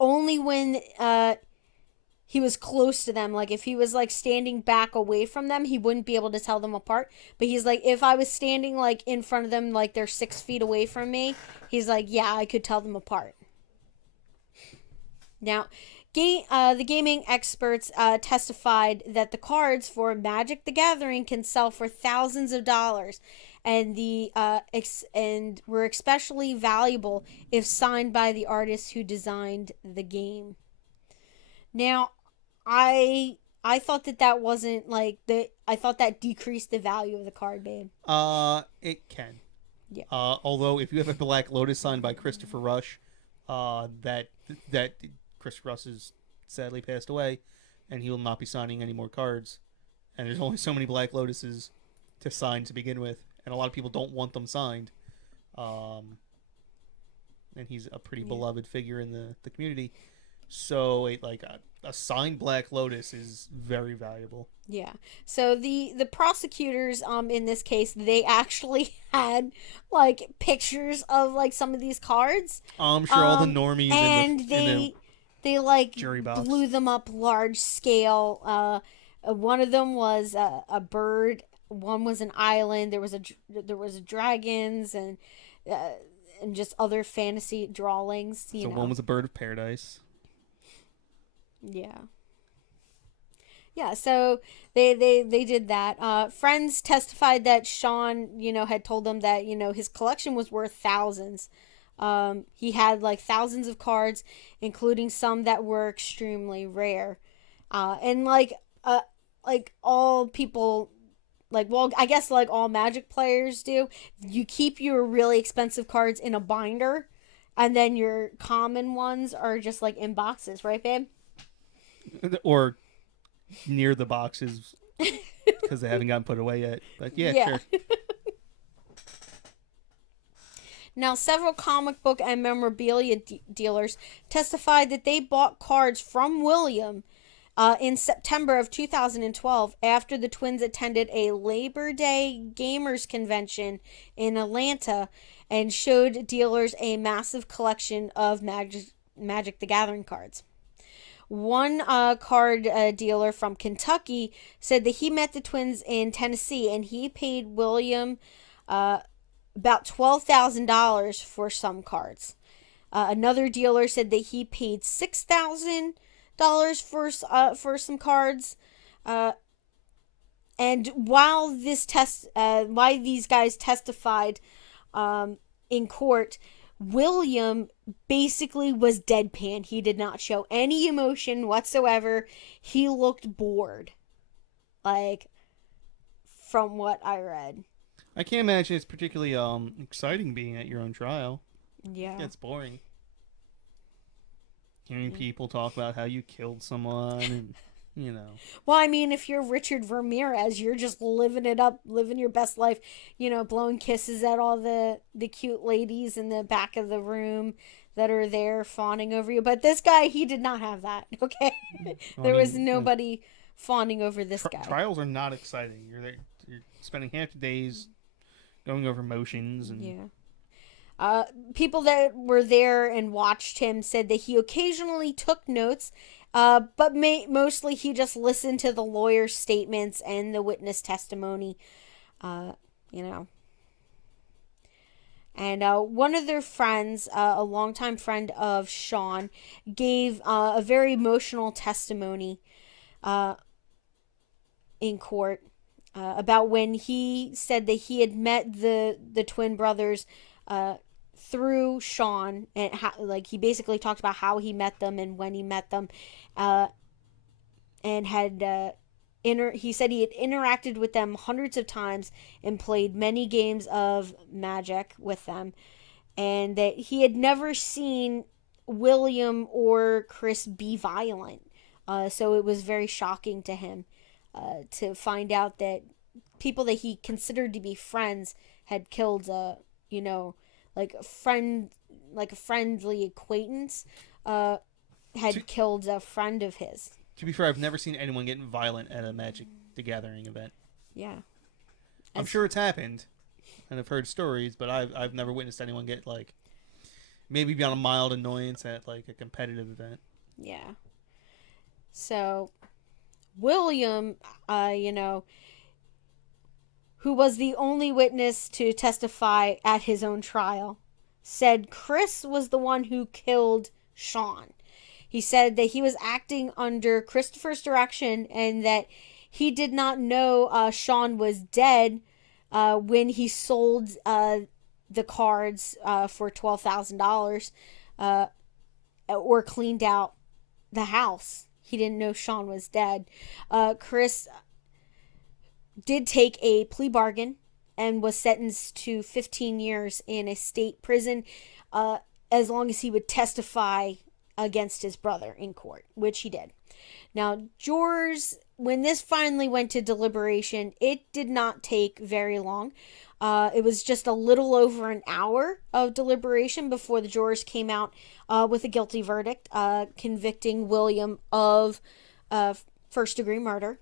only when he was close to them. Like, if he was, like, standing back away from them, he wouldn't be able to tell them apart. But he's like, if I was standing, like, in front of them, like, they're 6 feet away from me, he's like, yeah, I could tell them apart. Now, the gaming experts testified that the cards for Magic the Gathering can sell for thousands of dollars, and and were especially valuable if signed by the artists who designed the game. Now, I thought that wasn't like I thought that decreased the value of the card, babe. It can. Yeah. Although if you have a Black Lotus signed by Christopher Rush, that Chris Rush has sadly passed away, and he will not be signing any more cards. And there's only so many Black Lotuses to sign to begin with, and a lot of people don't want them signed. And he's a pretty beloved figure in the community. So a signed Black Lotus is very valuable. Yeah. So the prosecutors in this case, they actually had like pictures of like some of these cards. I'm sure all the normies and they like jury box blew them up large scale. One of them was a bird. One was an island. There was dragons and just other fantasy drawings. So one was a bird of paradise. Yeah. Yeah, so they did that. Friends testified that Sean, had told them that, his collection was worth thousands. He had like thousands of cards, including some that were extremely rare. And like all people, I guess like all Magic players do, you keep your really expensive cards in a binder, and then your common ones are just like in boxes, right, babe? Or near the boxes because they haven't gotten put away yet. But yeah. Sure. Now, several comic book and memorabilia dealers testified that they bought cards from William in September of 2012 after the twins attended a Labor Day Gamers Convention in Atlanta and showed dealers a massive collection of Magic the Gathering cards. One card dealer from Kentucky said that he met the twins in Tennessee and he paid William about $12,000 for some cards. Another dealer said that he paid $6,000 for some cards. And while these guys testified in court, William basically was deadpan. He did not show any emotion whatsoever. He looked bored. From what I read. I can't imagine it's particularly exciting being at your own trial. Yeah. It gets boring. Hearing people talk about how you killed someone and, you know. Well, I mean, if you're Richard Ramirez, you're just living it up, living your best life, blowing kisses at all the cute ladies in the back of the room that are there fawning over you. But this guy, he did not have that. Okay, I there was mean, you know, nobody fawning over this guy. trials are not exciting. You're spending half the days going over motions and Yeah. People that were there and watched him said that he occasionally took notes, but mostly he just listened to the lawyer's statements and the witness testimony. Uh, you know. And one of their friends, a longtime friend of Sean, gave a very emotional testimony uh, in court about when he said that he had met the twin brothers uh, through Sean, and like he basically talked about how he met them and when he met them, uh, and had he said he had interacted with them hundreds of times and played many games of Magic with them, and that he had never seen William or Chris be violent. So it was very shocking to him to find out that people that he considered to be friends had killed, you know, like a friend, like a friendly acquaintance, to, had killed a friend of his. to be fair, I've never seen anyone getting violent at a Magic the Gathering event. Yeah. I'm sure it's happened, and I've heard stories, but I've never witnessed anyone get like maybe beyond a mild annoyance at like a competitive event. Yeah. So William, who was the only witness to testify at his own trial, said Chris was the one who killed Sean. He said that he was acting under Christopher's direction and that he did not know Sean was dead when he sold the cards for $12,000 or cleaned out the house. He didn't know Sean was dead. Chris did take a plea bargain and was sentenced to 15 years in a state prison as long as he would testify against his brother in court, which he did. Now, jurors, when this finally went to deliberation, it did not take very long. It was just a little over an hour of deliberation before the jurors came out with a guilty verdict, convicting William of first degree murder.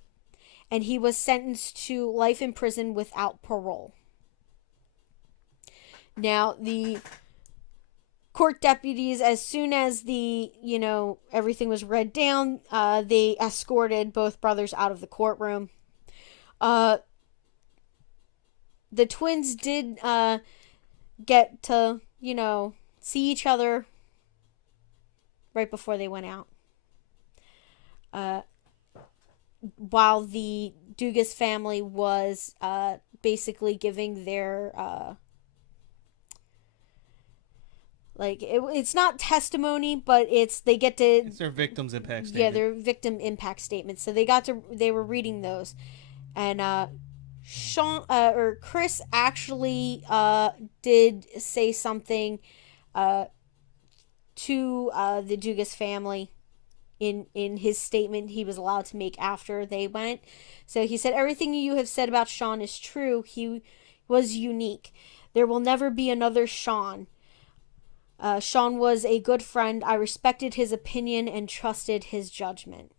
And he was sentenced to life in prison without parole. Now, the court deputies, as soon as everything was read down, they escorted both brothers out of the courtroom. The twins did get to, see each other right before they went out. While the Dugas family was basically giving their it's not testimony, but it's their victims impact statement. Yeah, their victim impact statements. So they were reading those, and Sean or Chris actually did say something to the Dugas family in his statement he was allowed to make after they went. So he said, everything you have said about Sean is true. He was unique. There will never be another Sean. Sean was a good friend. I respected his opinion and trusted his judgment.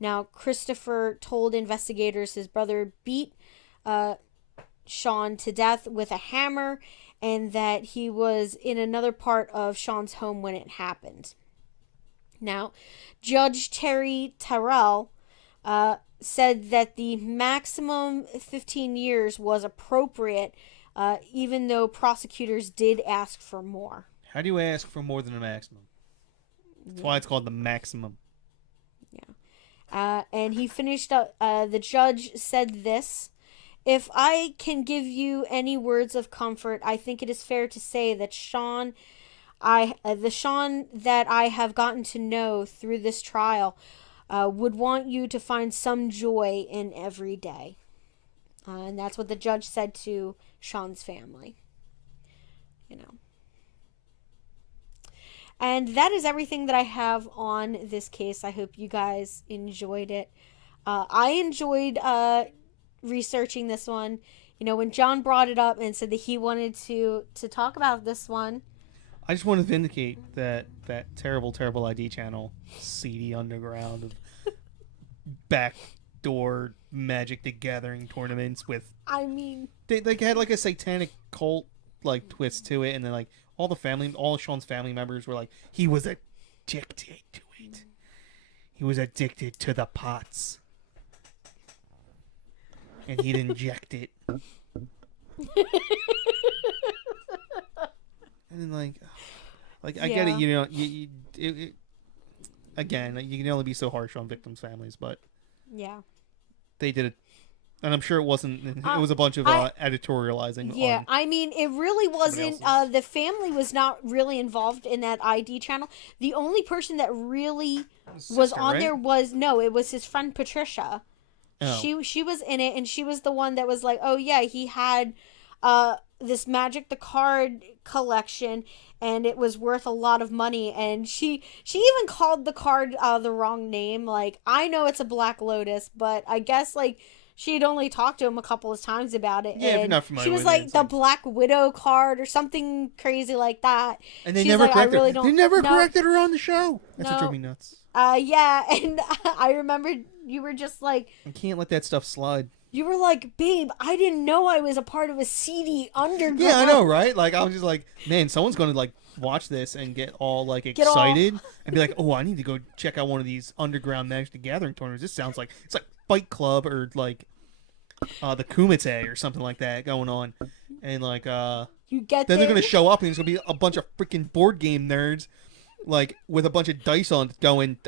Now, Christopher told investigators his brother beat Sean to death with a hammer and that he was in another part of Sean's home when it happened. Now, Judge Terry Terrell said that the maximum 15 years was appropriate, even though prosecutors did ask for more. How do you ask for more than a maximum? That's why it's called the maximum. Yeah. And he finished up, the judge said this: if I can give you any words of comfort, I think it is fair to say that the Sean that I have gotten to know through this trial would want you to find some joy in every day. And that's what the judge said to Sean's family. And that is everything that I have on this case. I hope you guys enjoyed it. I enjoyed researching this one. You know, when John brought it up and said that he wanted to talk about this one. I just want to vindicate that terrible, terrible ID channel, seedy underground of backdoor Magic the Gathering tournaments with. I mean, they had like a satanic cult like twist to it, and then like all Sean's family members were like, he was addicted to it. He was addicted to the pots, and he'd inject it. And then like I get it, you know, again, you can only be so harsh on victims' families, but yeah, they did it, and I'm sure it wasn't. It was a bunch of editorializing. Yeah, I mean, it really wasn't. The family was not really involved in that ID channel. The only person that really was on there was it was his friend Patricia. Oh. She was in it, and she was the one that was like, oh yeah, he had this Magic the Card collection, and it was worth a lot of money, and she even called the card the wrong name. Like, I know it's a Black Lotus, but I guess like she'd only talked to him a couple of times about it. Yeah, and if you're not familiar she was like the Black Widow card or something crazy like that. And they never corrected her. They never corrected her on the show. That's what drove me nuts. Yeah, and I remember you were just like, I can't let that stuff slide. You were like, babe, I didn't know I was a part of a seedy underground. Yeah, I know, right? Like, I was just like, man, someone's going to, like, watch this and get all, like, excited and be like, oh, I need to go check out one of these underground Magic the Gathering tournaments. This sounds like, it's like Fight Club or, like, the Kumite or something like that going on. And, like, then they're going to show up and there's going to be a bunch of freaking board game nerds, like, with a bunch of dice on going,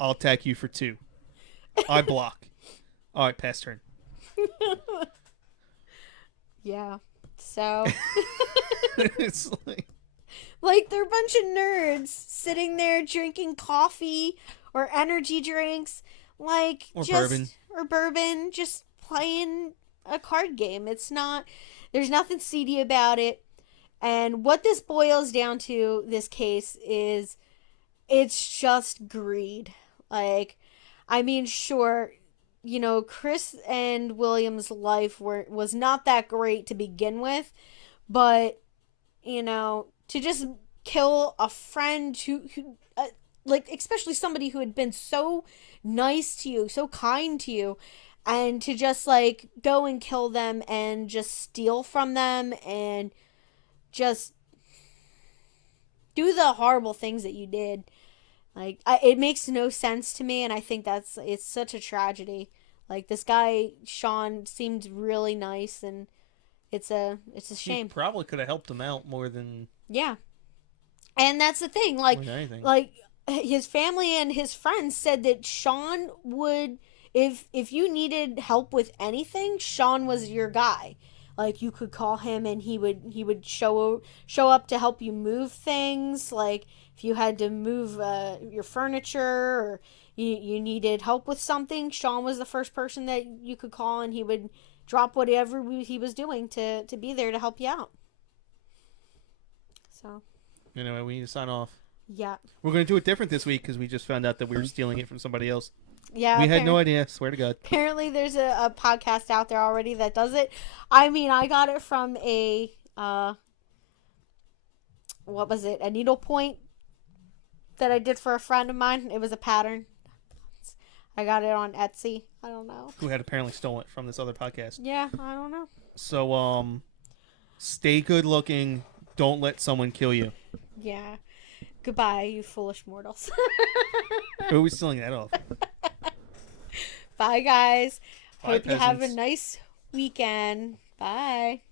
I'll attack you for 2. I block. All right, pass turn. Yeah. So it's like they're a bunch of nerds sitting there drinking coffee or energy drinks, like or bourbon, just playing a card game. It's not, there's nothing seedy about it. And what this boils down to, this case, is it's just greed. Like, I mean, sure, you know, Chris and William's life was not that great to begin with, but, you know, to just kill a friend who like, especially somebody who had been so nice to you, so kind to you, and to just, like, go and kill them and just steal from them and just do the horrible things that you did. Like, it makes no sense to me, and I think it's such a tragedy. Like, this guy, Sean, seemed really nice, and it's a shame. He probably could have helped him out more than... Yeah. And that's the thing. Like, his family and his friends said that Sean would... If you needed help with anything, Sean was your guy. Like, you could call him, and he would show up to help you move things. Like, if you had to move your furniture, or you needed help with something, Sean was the first person that you could call, and he would drop whatever he was doing to be there to help you out. So, anyway, we need to sign off. Yeah. We're going to do it different this week because we just found out that we were stealing it from somebody else. Yeah, we had no idea. Swear to God. Apparently, there's a podcast out there already that does it. I mean, I got it from a what was it? A needlepoint that I did for a friend of mine. It was a pattern. I got it on Etsy. I don't know. Who had apparently stolen it from this other podcast. Yeah, I don't know. So, stay good looking. Don't let someone kill you. Yeah. Goodbye, you foolish mortals. Who are we stealing that off? Bye, guys. Bye, Hope peasants. you have a nice weekend. Bye.